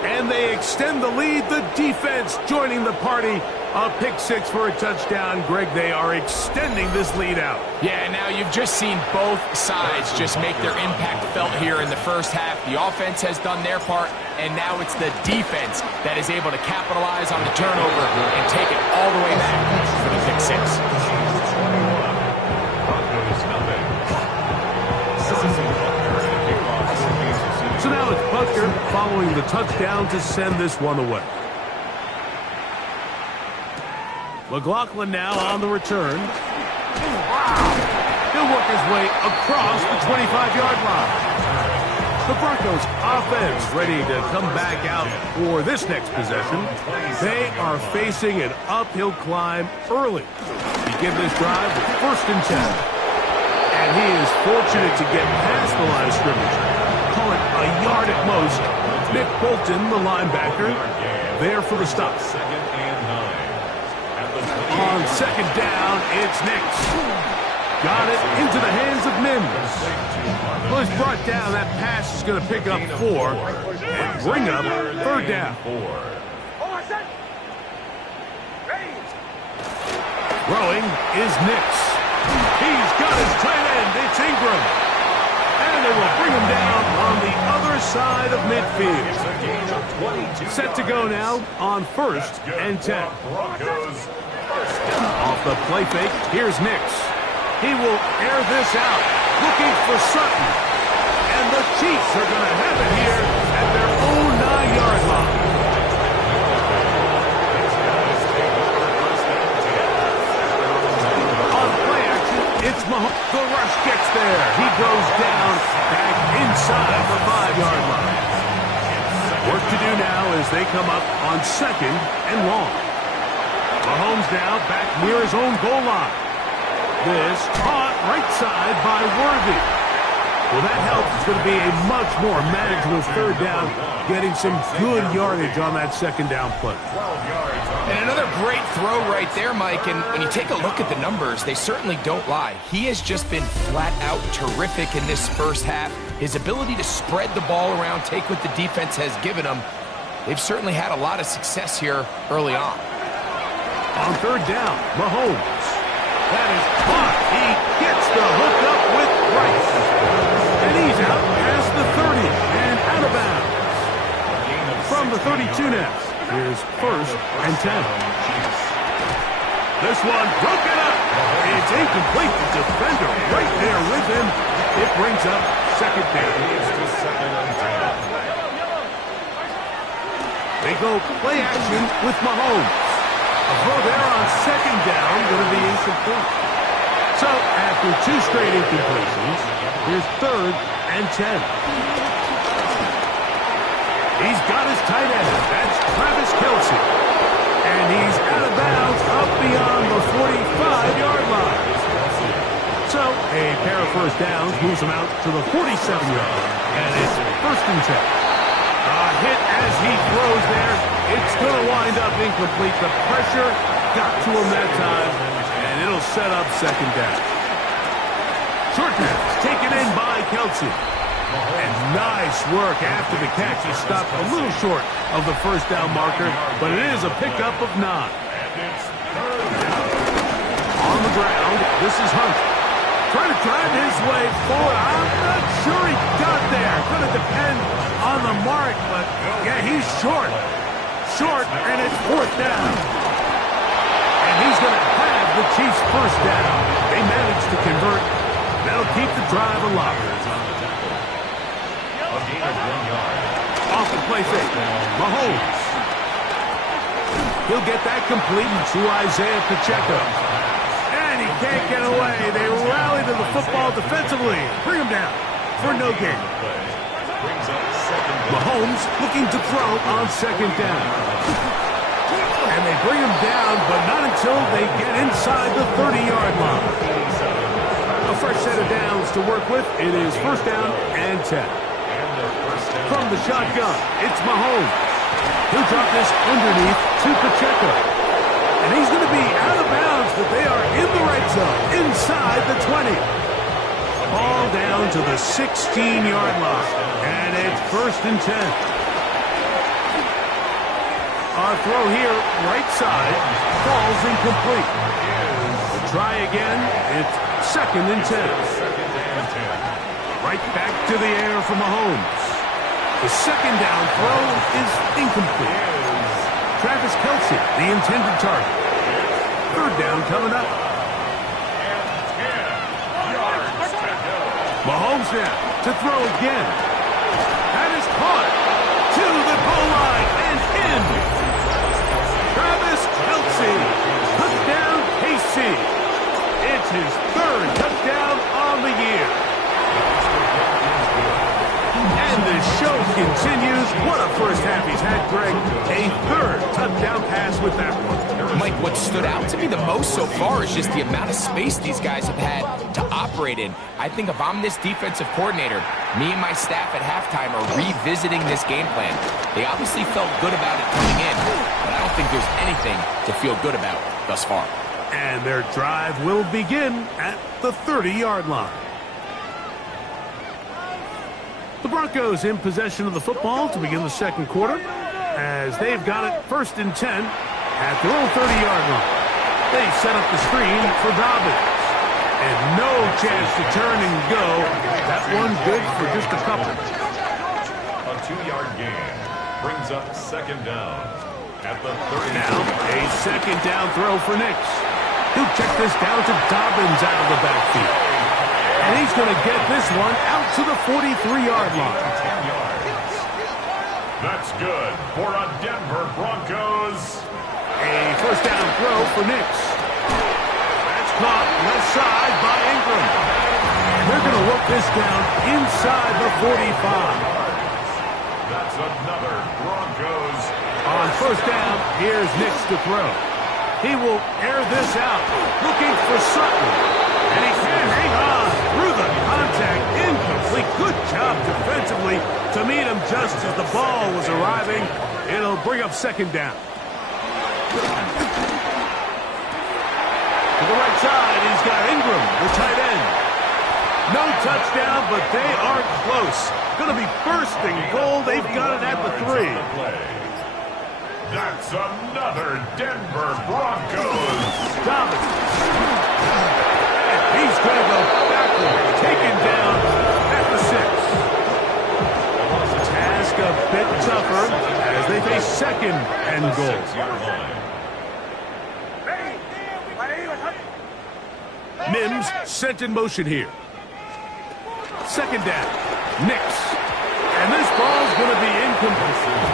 And they extend the lead. The defense joining the party A pick six for a touchdown. Greg, they are extending this lead out. Yeah, and now you've just seen both sides just make their impact felt here in the first half. The offense has done their part, and now it's the defense that is able to capitalize on the turnover and take it all the way back for the pick six. So now it's Butker following the touchdown to send this one away. McLaughlin now on the return. He'll work his way across the 25-yard line. The Broncos offense ready to come back out for this next possession. They are facing an uphill climb early. Begin this drive with 1st and 10. And he is fortunate to get past the line of scrimmage. Call it a yard at most. Nick Bolton, the linebacker, there for the stop. On 2nd down, it's Nix. Got it into the hands of Mims. Well, he's brought down. That pass is going to pick up 4 and bring up 3rd down. Throwing is Nix. He's got his tight end. It's Ingram. And they will bring him down on the other side of midfield. Set to go now on 1st and 10. Off the play fake, here's Nix. He will air this out, looking for Sutton. And the Chiefs are going to have it here at their own 9-yard line. On play action, it's Mahomes. The rush gets there. He goes down back inside the 5-yard line. Work to do now as they come up on 2nd and long. Mahomes now back near his own goal line. This caught right side by Worthy. Well, that helps. It's going to be a much more manageable 3rd down, getting some good yardage on that 2nd down play. And another great throw right there, Mike. And when you take a look at the numbers, they certainly don't lie. He has just been flat out terrific in this first half. His ability to spread the ball around, take what the defense has given him, they've certainly had a lot of success here early on. On 3rd down, Mahomes. That is caught. He gets the hook up with Rice. And he's out past the 30 and out of bounds. From the 32 now, here's 1st and 10. This one broken up. It's incomplete. The defender right there with him. It brings up 2nd down. They go play action with Mahomes. A throw there on 2nd down, going to be incomplete. So, after 2 straight incompletions, here's 3rd and 10. He's got his tight end. That's Travis Kelce. And he's out of bounds up beyond the 45-yard line. So, a pair of 1st downs moves him out to the 47-yard line. And it's 1st and 10. A hit as he throws there. It's going to wind up incomplete. The pressure got to him that time, and it'll set up 2nd down. Short pass taken in by Kelce. And nice work after the catch. He stopped a little short of the 1st down marker, but it is a pickup of 9. On the ground, this is Hunt. Trying to drive his way forward. I'm not sure he got there. Going to depend on the mark, but yeah, he's short. Short, and it's 4th down. And he's going to have the Chiefs' 1st down. They managed to convert. That'll keep the drive alive. Off the play fake. Mahomes. He'll get that complete to Isaiah Pacheco. And he can't get away. They rally to the football defensively. Bring him down for no gain. Mahomes looking to throw on 2nd down. And they bring him down, but not until they get inside the 30-yard line. A fresh set of downs to work with. It is 1st down and 10. From the shotgun, it's Mahomes. He'll drop this underneath to Pacheco. And he's going to be out of bounds, but they are in the right zone, inside the 20. Ball down to the 16-yard line. And it's 1st and 10. A throw here, right side, falls incomplete. We'll try again. It's 2nd and 10. Right back to the air for Mahomes. The 2nd down throw is incomplete. Travis Kelce, the intended target. 3rd down coming up. Mahomes now to throw again. That is caught to the goal line and in. Travis Kelce, touchdown KC. It's his 3rd touchdown on the year. And the show continues. What a first half he's had, Greg. A 3rd touchdown pass with that one. Mike, what stood out to me the most so far is just the amount of space these guys have had to operate in. I think if I'm this defensive coordinator, me and my staff at halftime are revisiting this game plan. They obviously felt good about it coming in, but I don't think there's anything to feel good about thus far. And their drive will begin at the 30-yard line. The Broncos in possession of the football to begin the 2nd quarter as they've got it 1st and 10 at their own 30-yard line. They set up the screen for Dobbins. And no chance to turn and go. That one good for just a couple. A 2-yard gain brings up 2nd down at the 30. Now a 2nd down throw for Nix. He'll check this down to Dobbins out of the backfield. And he's going to get this one out to the 43-yard line. 10 yards. That's good for a Denver Broncos. A 1st down throw for Nix. That's caught left side by Ingram. And they're going to work this down inside the 45. That's another Broncos. On 1st down, here's Nix to throw. He will air this out, looking for Sutton. And he can hang on through the contact. Incomplete. Good job defensively to meet him just as the ball was arriving. It'll bring up 2nd down. To the right side, he's got Ingram, the tight end. No touchdown, but they are close. Going to be 1st and goal. They've got it at the 3. That's another Denver Broncos. Dobbins. He's going to go backward. Taken down at the 6. Task a bit tougher as they face 2nd and goal. Mims sent in motion here. 2nd down. Nix. And this ball's going to be incomplete.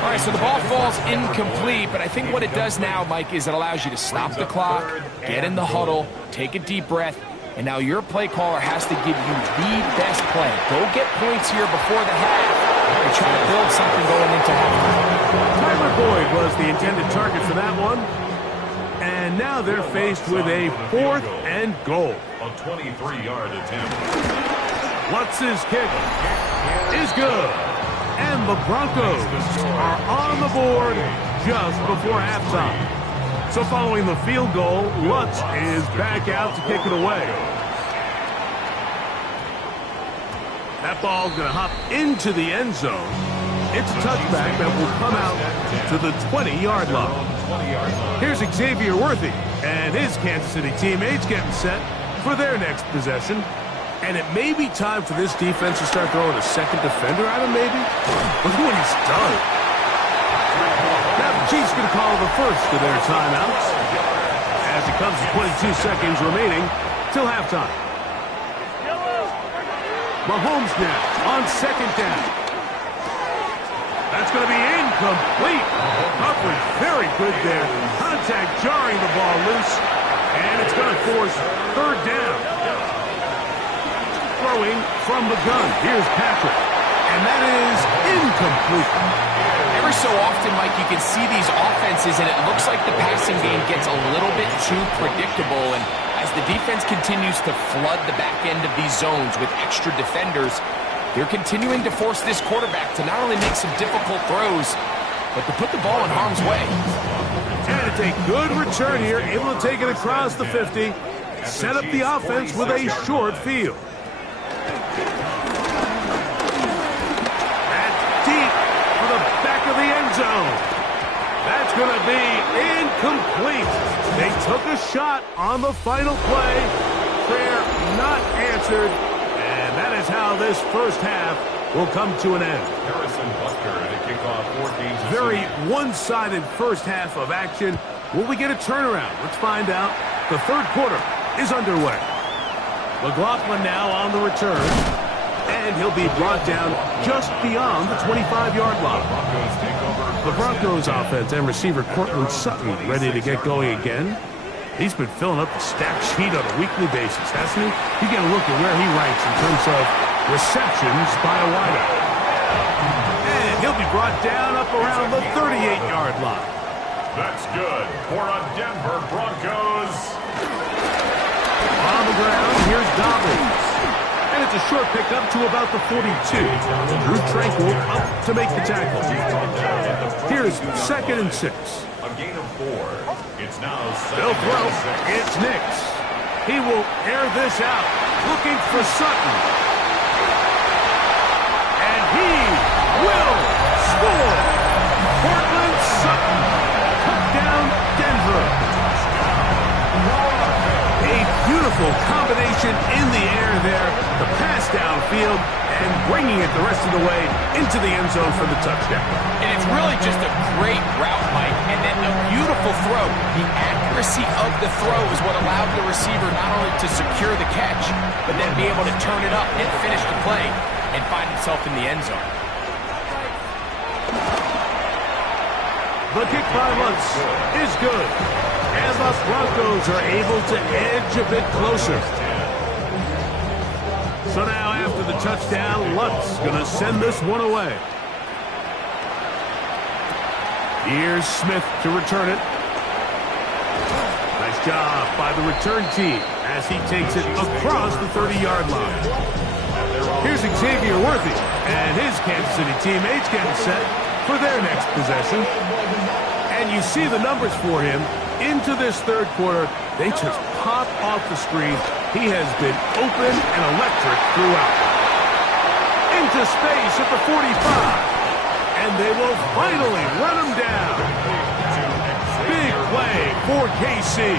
All right, so the ball falls incomplete, but I think what it does now, Mike, is it allows you to stop the clock, get in the huddle, take a deep breath, and now your play caller has to give you the best play. Go get points here before the half and try to build something going into halftime. Tyler Boyd was the intended target for that one. And now they're faced with a 4th and goal. A 23-yard attempt. Lutz's kick is good. And the Broncos are on the board just before halftime. So following the field goal, Lutz is back out to kick it away. That ball's going to hop into the end zone. It's a touchback that will come out to the 20-yard line. Here's Xavier Worthy and his Kansas City teammates getting set for their next possession. And it may be time for this defense to start throwing a 2nd defender at him, maybe. Look what he's done. Now the Chiefs going to call the first of their timeouts as it comes to 22 seconds remaining till halftime. Mahomes now on 2nd down. That's going to be incomplete. Coverage very good there. Contact jarring the ball loose. And it's going to force 3rd down. Throwing from the gun. Here's Patrick. And that is incomplete. Every so often, Mike, you can see these offenses, and it looks like the passing game gets a little bit too predictable. And as the defense continues to flood the back end of these zones with extra defenders, they're continuing to force this quarterback to not only make some difficult throws, but to put the ball in harm's way. And it's a good return here, able to take it across the 50, set up the offense with a short field. That's deep for the back of the end zone. going to be incomplete. They took a shot on the final play. Prayer not answered. And that is how this first half will come to an end. Harrison Butker to kick off 4 games. Very one-sided first half of action. Will we get a turnaround? Let's find out. The third quarter is underway. McLaughlin now on the return. And he'll be brought down just beyond the 25-yard line. The Broncos offense and receiver Cortland Sutton ready to get going again. He's been filling up the stat sheet on a weekly basis, hasn't he? You get a look at where he ranks in terms of receptions by a wideout. And he'll be brought down up around the 38-yard line. That's good for a Denver Broncos. On the ground, here's Dobbins. And it's a short pickup to about the 42. Drew Tranquil up to make the tackle. Here's 2nd and 6. A gain of 4. It's now They'll throw. It's Nix. He will air this out. Looking for Sutton. And he will score. Cortland Sutton. Touchdown, Denver. A beautiful combination in the air there. The pass downfield and bringing it the rest of the way into the end zone for the touchdown. And it's really just a great route, Mike, and then a beautiful throw. The accuracy of the throw is what allowed the receiver not only to secure the catch, but then be able to turn it up and finish the play and find himself in the end zone. The kick by Lutz is good. And the Broncos are able to edge a bit closer. So now after the touchdown, Lutz going to send this one away. Here's Smith to return it. Nice job by the return team as he takes it across the 30-yard line. Here's Xavier Worthy and his Kansas City teammates getting set for their next possession. And you see the numbers for him into this third quarter. They just pop off the screen. He has been open and electric throughout. Into space at the 45. And they will finally run him down. Big play for KC.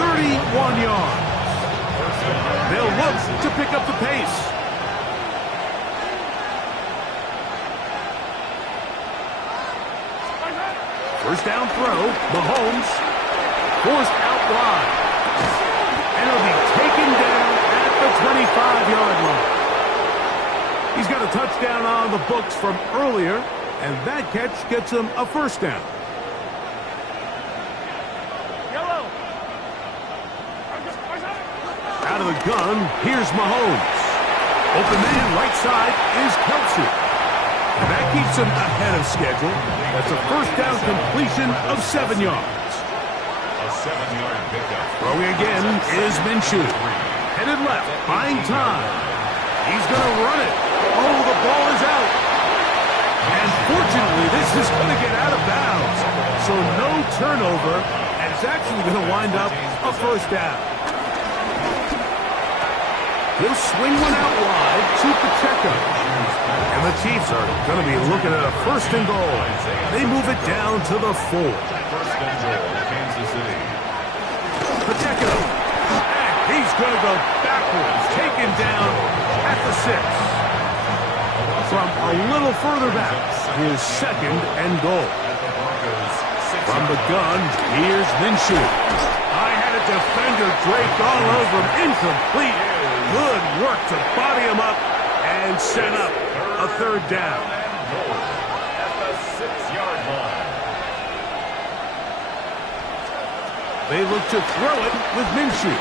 31 yards. They'll look to pick up the pace. First down throw, Mahomes, forced out wide. And it'll be taken down at the 25-yard line. He's got a touchdown on the books from earlier, and that catch gets him a first down. Out of the gun, here's Mahomes. Open man, right side, is Kelsey. And that keeps him ahead of schedule. That's a first down completion of 7 yards. A 7-yard pickup. Throwing again is Minshew. Headed left, buying time. He's going to run it. Oh, the ball is out. And fortunately, this is going to get out of bounds. So no turnover, and it's actually going to wind up a first down. He'll swing one out wide to Pacheco. And the Chiefs are going to be looking at a first and goal. They move it down to the 4. First and goal, Kansas City. Pacheco. And he's going to go backwards. Taken down at the 6. From a little further back, his second and goal. From the gun, here's Minshew. I had a defender draped all over him. Incomplete. Good work to body him up and set up a third down. At the 6-yard line. They look to throw it with Minshew.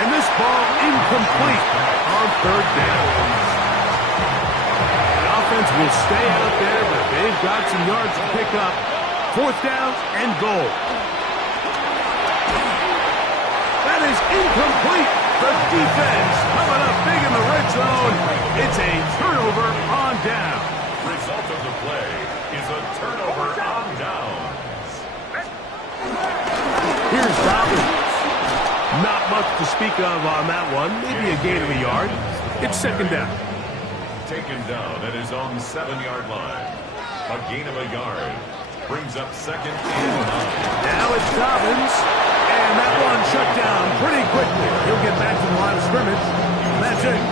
And this ball incomplete on third down. The offense will stay out there, but they've got some yards to pick up. Fourth down and goal. That is incomplete. The defense coming up big in the red zone. It's a turnover on down. Result of the play is a turnover on downs. Here's Dobbins. Not much to speak of on that one. Maybe a gain of a yard. It's second down. Taken down at his own 7-yard line. A gain of a yard. brings up second and 9. Now it's Dobbins, and that one shut down pretty quickly. He'll get back to the line of scrimmage. That's it.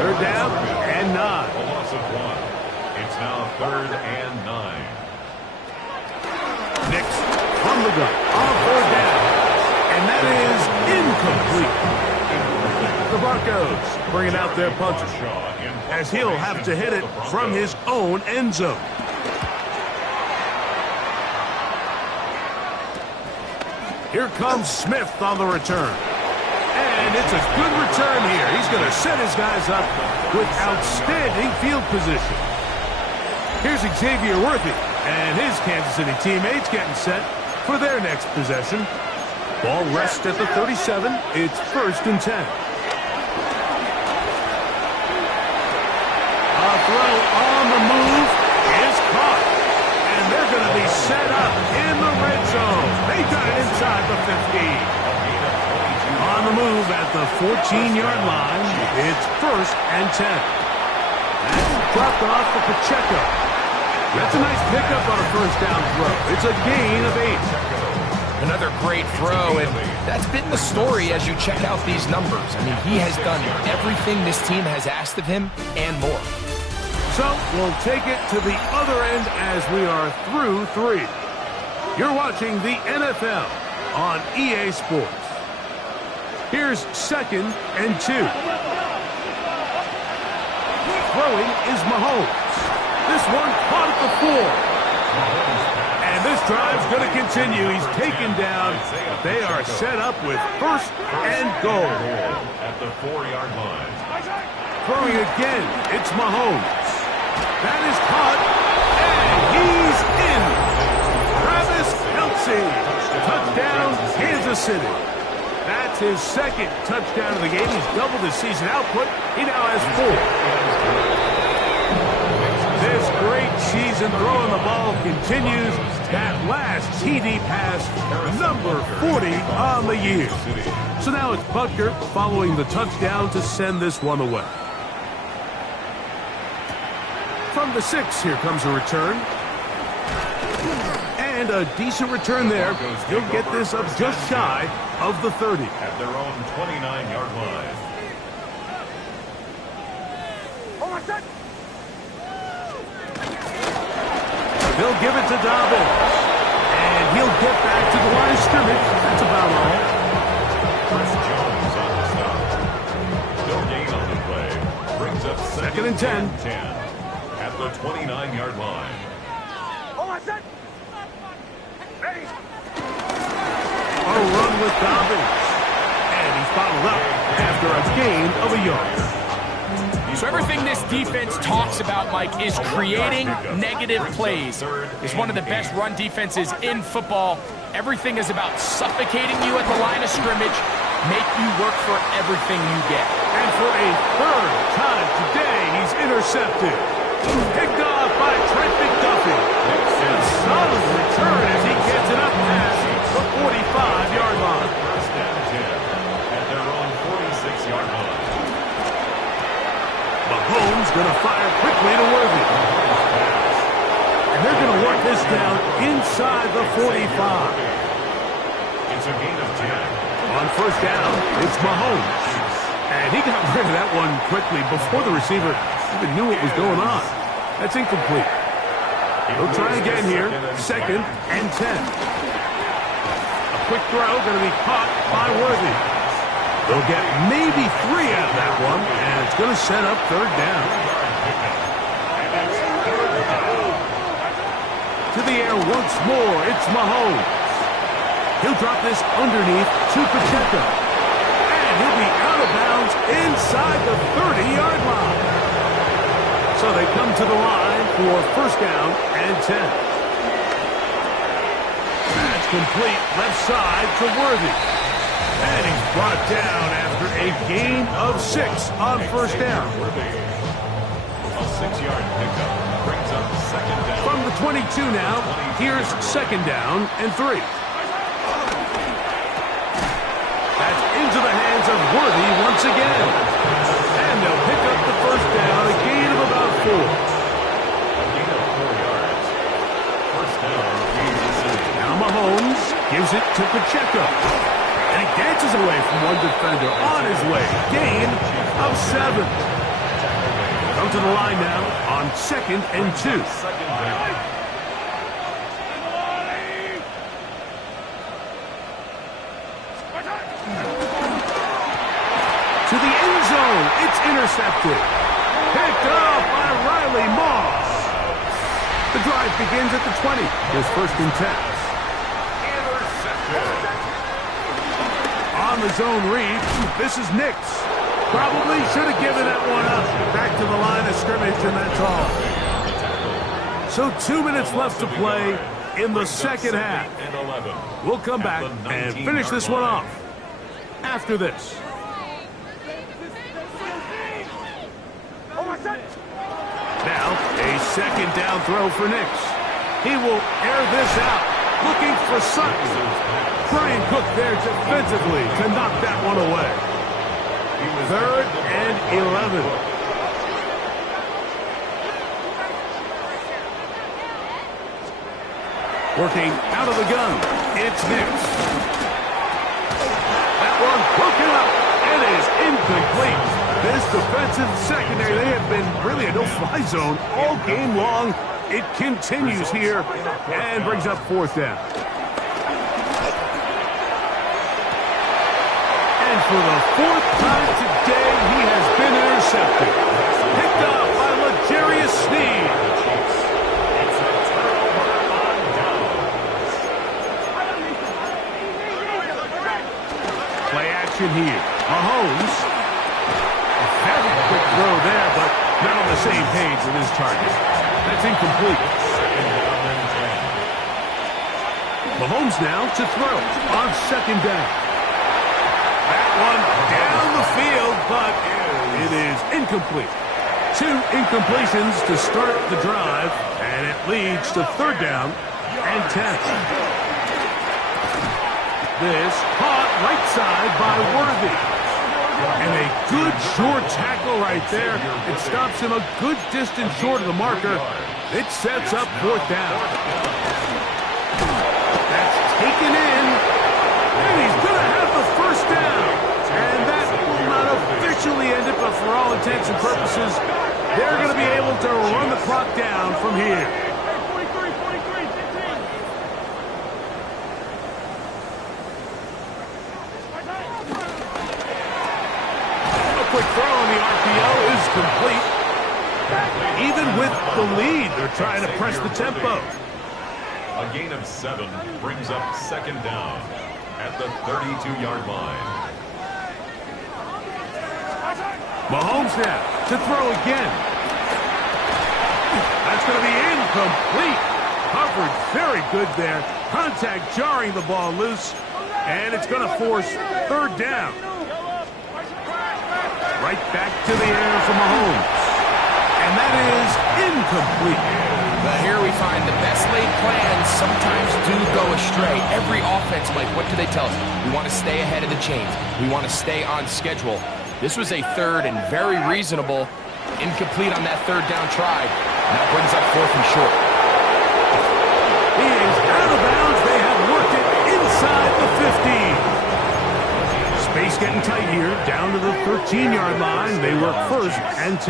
Third down and 9. A loss of 1. It's now third and 9. Nix from the gun on third down, and that is incomplete. The Broncos bringing out their punter, as he'll have to hit it from his own end zone. Here comes Smith on the return. And it's a good return here. He's going to set his guys up with outstanding field position. Here's Xavier Worthy and his Kansas City teammates getting set for their next possession. Ball rests at the 37. It's first and 10. A throw on the move is caught. And they're going to be set up in the red zone. They got it inside the 15. On the move at the 14-yard line, it's first and 10. That's dropped off for Pacheco. That's a nice pickup on a first down throw. It's a gain of 8. Another great throw, and that's been the story as you check out these numbers. I mean, he has done everything this team has asked of him and more. So we'll take it to the other end as we are through 3. You're watching the NFL on EA Sports. Here's second and 2. Throwing is Mahomes. This one caught at the 4. And this drive's going to continue. He's taken down. They are set up with first and goal. At the 4-yard line. Throwing again, it's Mahomes. That is caught, and he's in. Travis Kelce. Touchdown, Kansas City. That's his second touchdown of the game. He's doubled his season output. He now has 4. This great season throwing the ball continues. That last TD pass, number 40 on the year. So now it's Butker following the touchdown to send this one away. From the 6, here comes a return. And a decent return there. He'll get this up just shy of the 30. At their own 29-yard line. They'll give it to Dobbins. And he'll get back to the line of scrimmage. That's about all. Chris Jones on the stop. No gain on the play. Brings up second and 10. At the 29-yard line. A run with Dobbins. And he's bottled up after a gain of a yard. So everything this defense talks about, Mike, is creating negative plays. It's one of the best run defenses in football. Everything is about suffocating you at the line of scrimmage, make you work for everything you get. And for a third time today, he's intercepted. Picked off by Trent McDuffie. A solid return as he gets it up past the 45-yard line. First and 10 at their own 46-yard line. Mahomes going to fire quickly to Worthy. And they're going to work this down inside the 45. It's a gain of 10. On first down, it's Mahomes. And he got rid of that one quickly before the receiver even knew what was going on. That's incomplete. They'll try again here. Second and 10. A quick throw going to be caught by Worthy. They'll get maybe 3 out of that one, and it's going to set up third down. To the air once more, it's Mahomes. He'll drop this underneath to Pacheco. And he'll be out of bounds inside the 30-yard line. So they come to the line for first down and 10. That's complete left side to Worthy. And he's brought down after a gain of 6 on first down. A 6-yard pickup brings up second down. From the 22 now, here's second down and 3. That's into the hands of Worthy once again. And they'll pick up the first down, a gain of about 4. A gain of 4 yards. First down to Pacheco. And he dances away from one defender on his way. Gain of 7. Come to the line now on 2nd and 2. To the end zone. It's intercepted. Picked up by Riley Moss. The drive begins at the 20. Here's 1st and 10. On the zone read, this is Nix. Probably should have given that one up. Back to the line of scrimmage, and that's all. So 2 minutes left to play in the second half. We'll come back and finish this one off after this. Now, a 2nd down throw for Nix. He will air this out, looking for Sutton. Brian Cook there defensively to knock that one away. 3rd and 11. Working out of the gun, it's Nix. That one broken up and is incomplete. This defensive secondary, they have been really a no-fly zone all game long. It continues here and brings up 4th down. And for the 4th time today, he has been intercepted. Picked up by L'Jarius Sneed. Play action here. Mahomes. Very quick throw there, but not on the same page with his target. That's incomplete. Mahomes now to throw on 2nd down. That one down the field, but it is incomplete. 2 incompletions to start the drive, and it leads to 3rd down and 10. This caught right side by Worthy. And a good short tackle right there. It stops him a good distance short of the marker. It sets up 4th down. That's taken in. And he's going to have the 1st down. And that will not officially end it, but for all intents and purposes, they're going to be able to run the clock down from here. Quick throw on the RPO is complete. Even with the lead, they're trying to press the tempo. A gain of 7 brings up 2nd down at the 32-yard line. Mahomes now to throw again. That's going to be incomplete. Coverage very good there. Contact jarring the ball loose. And it's going to force 3rd down. Right back to the air for Mahomes. And that is incomplete. But here we find the best laid plans sometimes do go astray. Every offense, Mike, what do they tell us? We want to stay ahead of the chains. We want to stay on schedule. This was a 3rd and very reasonable. Incomplete on that 3rd down try. Now brings up 4th and short. He is out of bounds. They have worked it inside the 15. Space getting tight here, down to the 13-yard line. They work 1st and 10.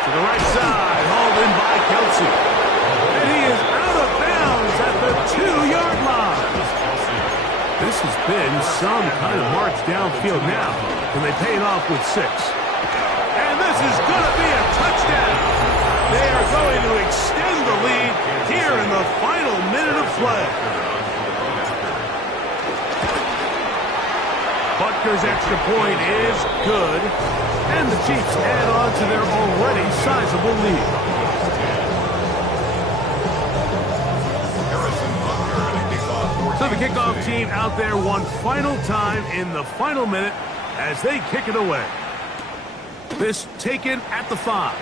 To the right side, hauled in by Kelsey. And he is out of bounds at the 2-yard line. This has been some kind of march downfield now. Can they pay it off with 6? And this is going to be a touchdown. They are going to extend the lead here in the final minute of play. Butker's extra point is good, and the Chiefs add on to their already sizable lead. So the kickoff team out there one final time in the final minute as they kick it away. This taken at the 5.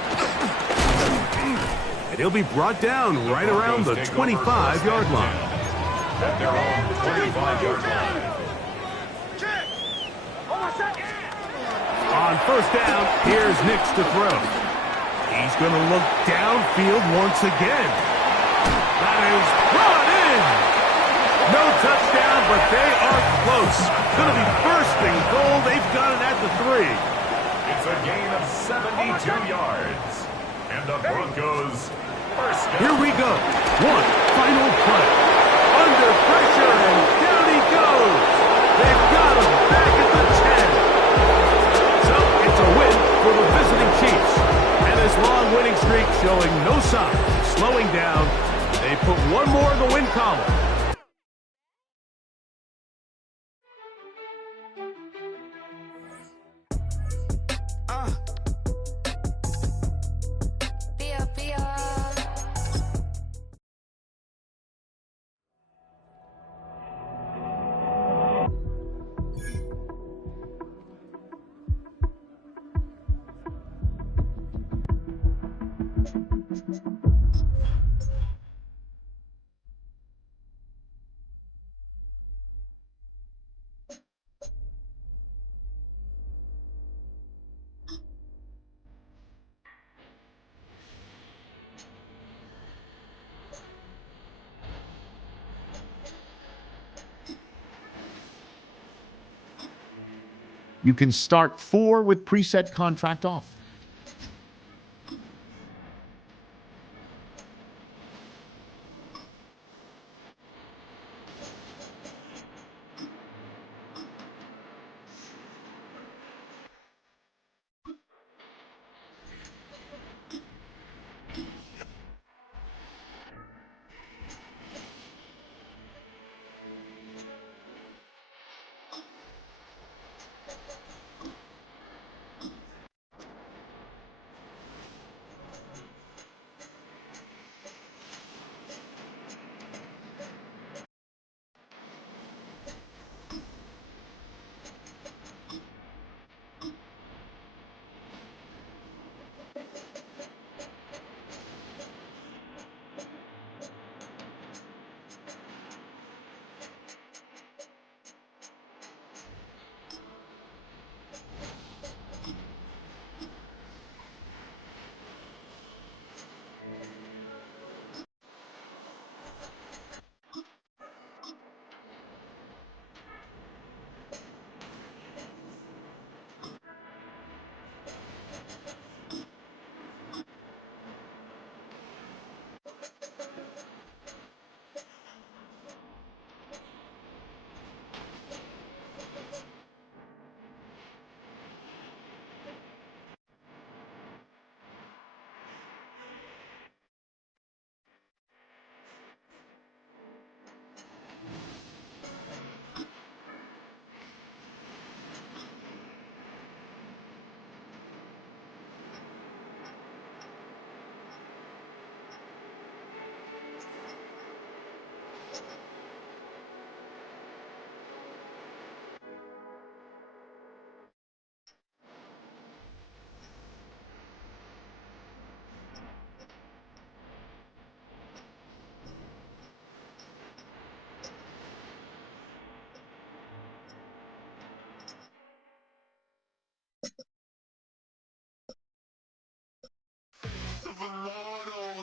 And he'll be brought down right around the 25-yard line. At their own 25-yard line. On 1st down, here's Nix to throw. He's going to look downfield once again. That is brought in. No touchdown, but they are close. Going to be first and goal. They've got it at the 3. It's a gain of 72 yards. And the Broncos first down. Here we go. One final play. Under pressure, and down he goes. They've got him back at the 10. So it's a win for the visiting Chiefs. And this long winning streak showing no sign of slowing down. They put one more in the win column. You can start 4 with preset contract off.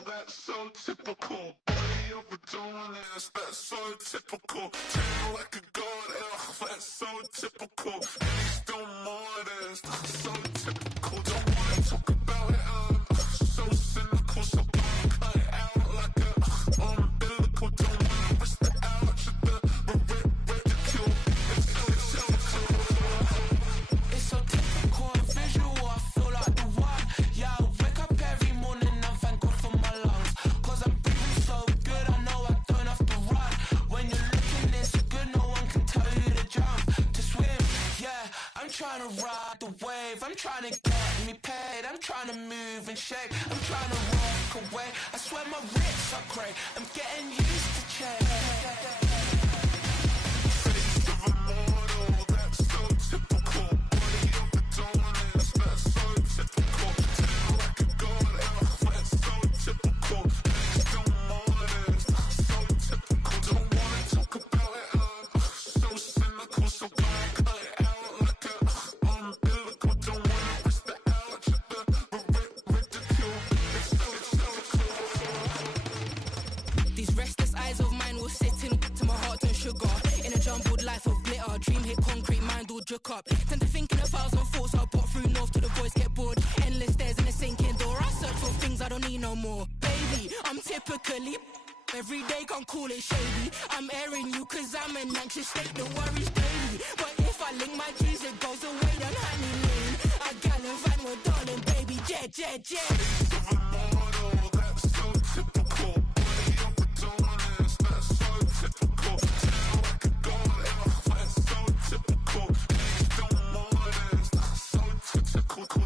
That's so typical. Body of a journalist, that's so typical. Tell like a god, that's so typical. And he's still modest, so typical. Don't wanna talk about it, so cynical. So cut it out like a umbilical. Don't wanna risk the ouch of the ridicule. It's so typical, visual, I feel like the one. Yeah, I wake up every morning and thank God for my lungs. Cause I'm breathing so good, I know I don't have to run. When you're looking this good, no one can tell you to jump, to swim. Yeah, I'm trying to ride the wave, I'm trying to get me paid, I'm trying to move and shake, I'm trying to walk away. I swear my wrists are great, I'm getting used to change. Face of a mortal, that's so typical. Body of a donut, that's so typical. Tell like a god, that's so typical. He's still modest, so typical. Don't wanna talk about it, so cynical. So cut it out like a umbilical. Don't wanna risk the ouch of the ridicule. It's so cool. These restless eyes of mine will sit in up. Tend to think in 1,000 thoughts. I bought through north till the voice get bored. Endless stairs in a sinking door. I search for things I don't need no more. Baby, I'm typically every day, can't call it shady. I'm airing you cause I'm an anxious state, the worries daily. But if I link my G's, it goes away, then honey lean. I gallivant with darling, baby, jet, jet, jet. That's so typical. Body up with dominance, that's so typical. Tell like a god, that's so typical. Please don't modest, that's so typical.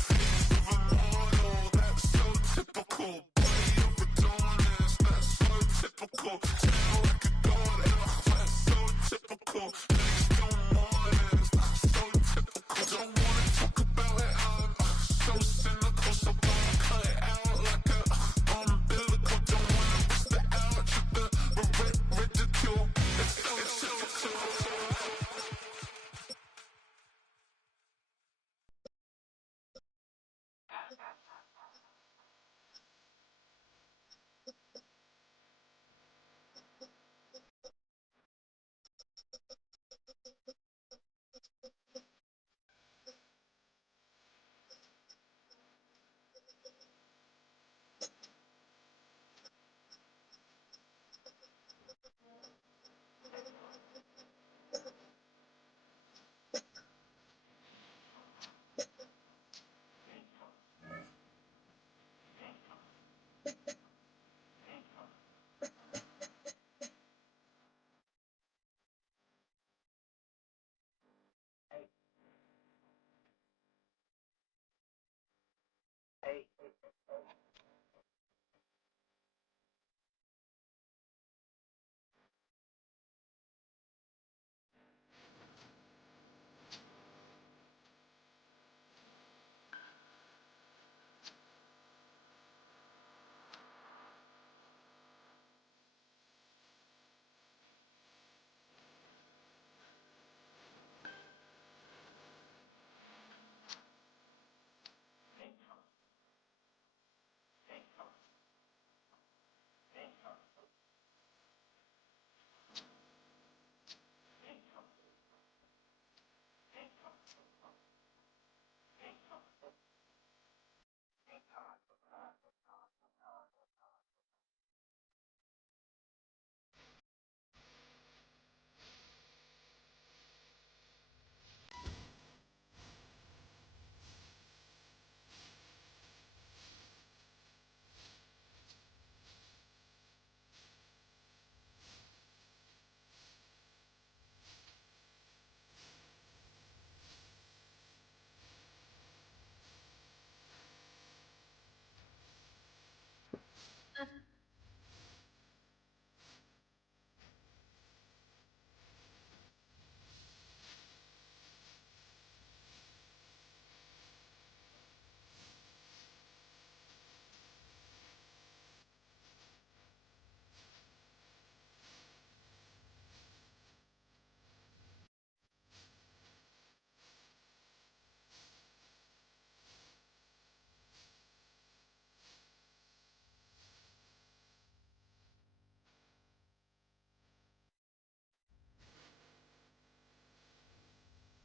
That's so typical. Body up with dominance, that's so typical. Tell like a god, that's so typical. Please don't modest, that's so typical. Don't wanna talk about it, I'm so cynical, so don't cut it out like a umbilical. Don't wanna bust it out, the ridicule. It's so typical.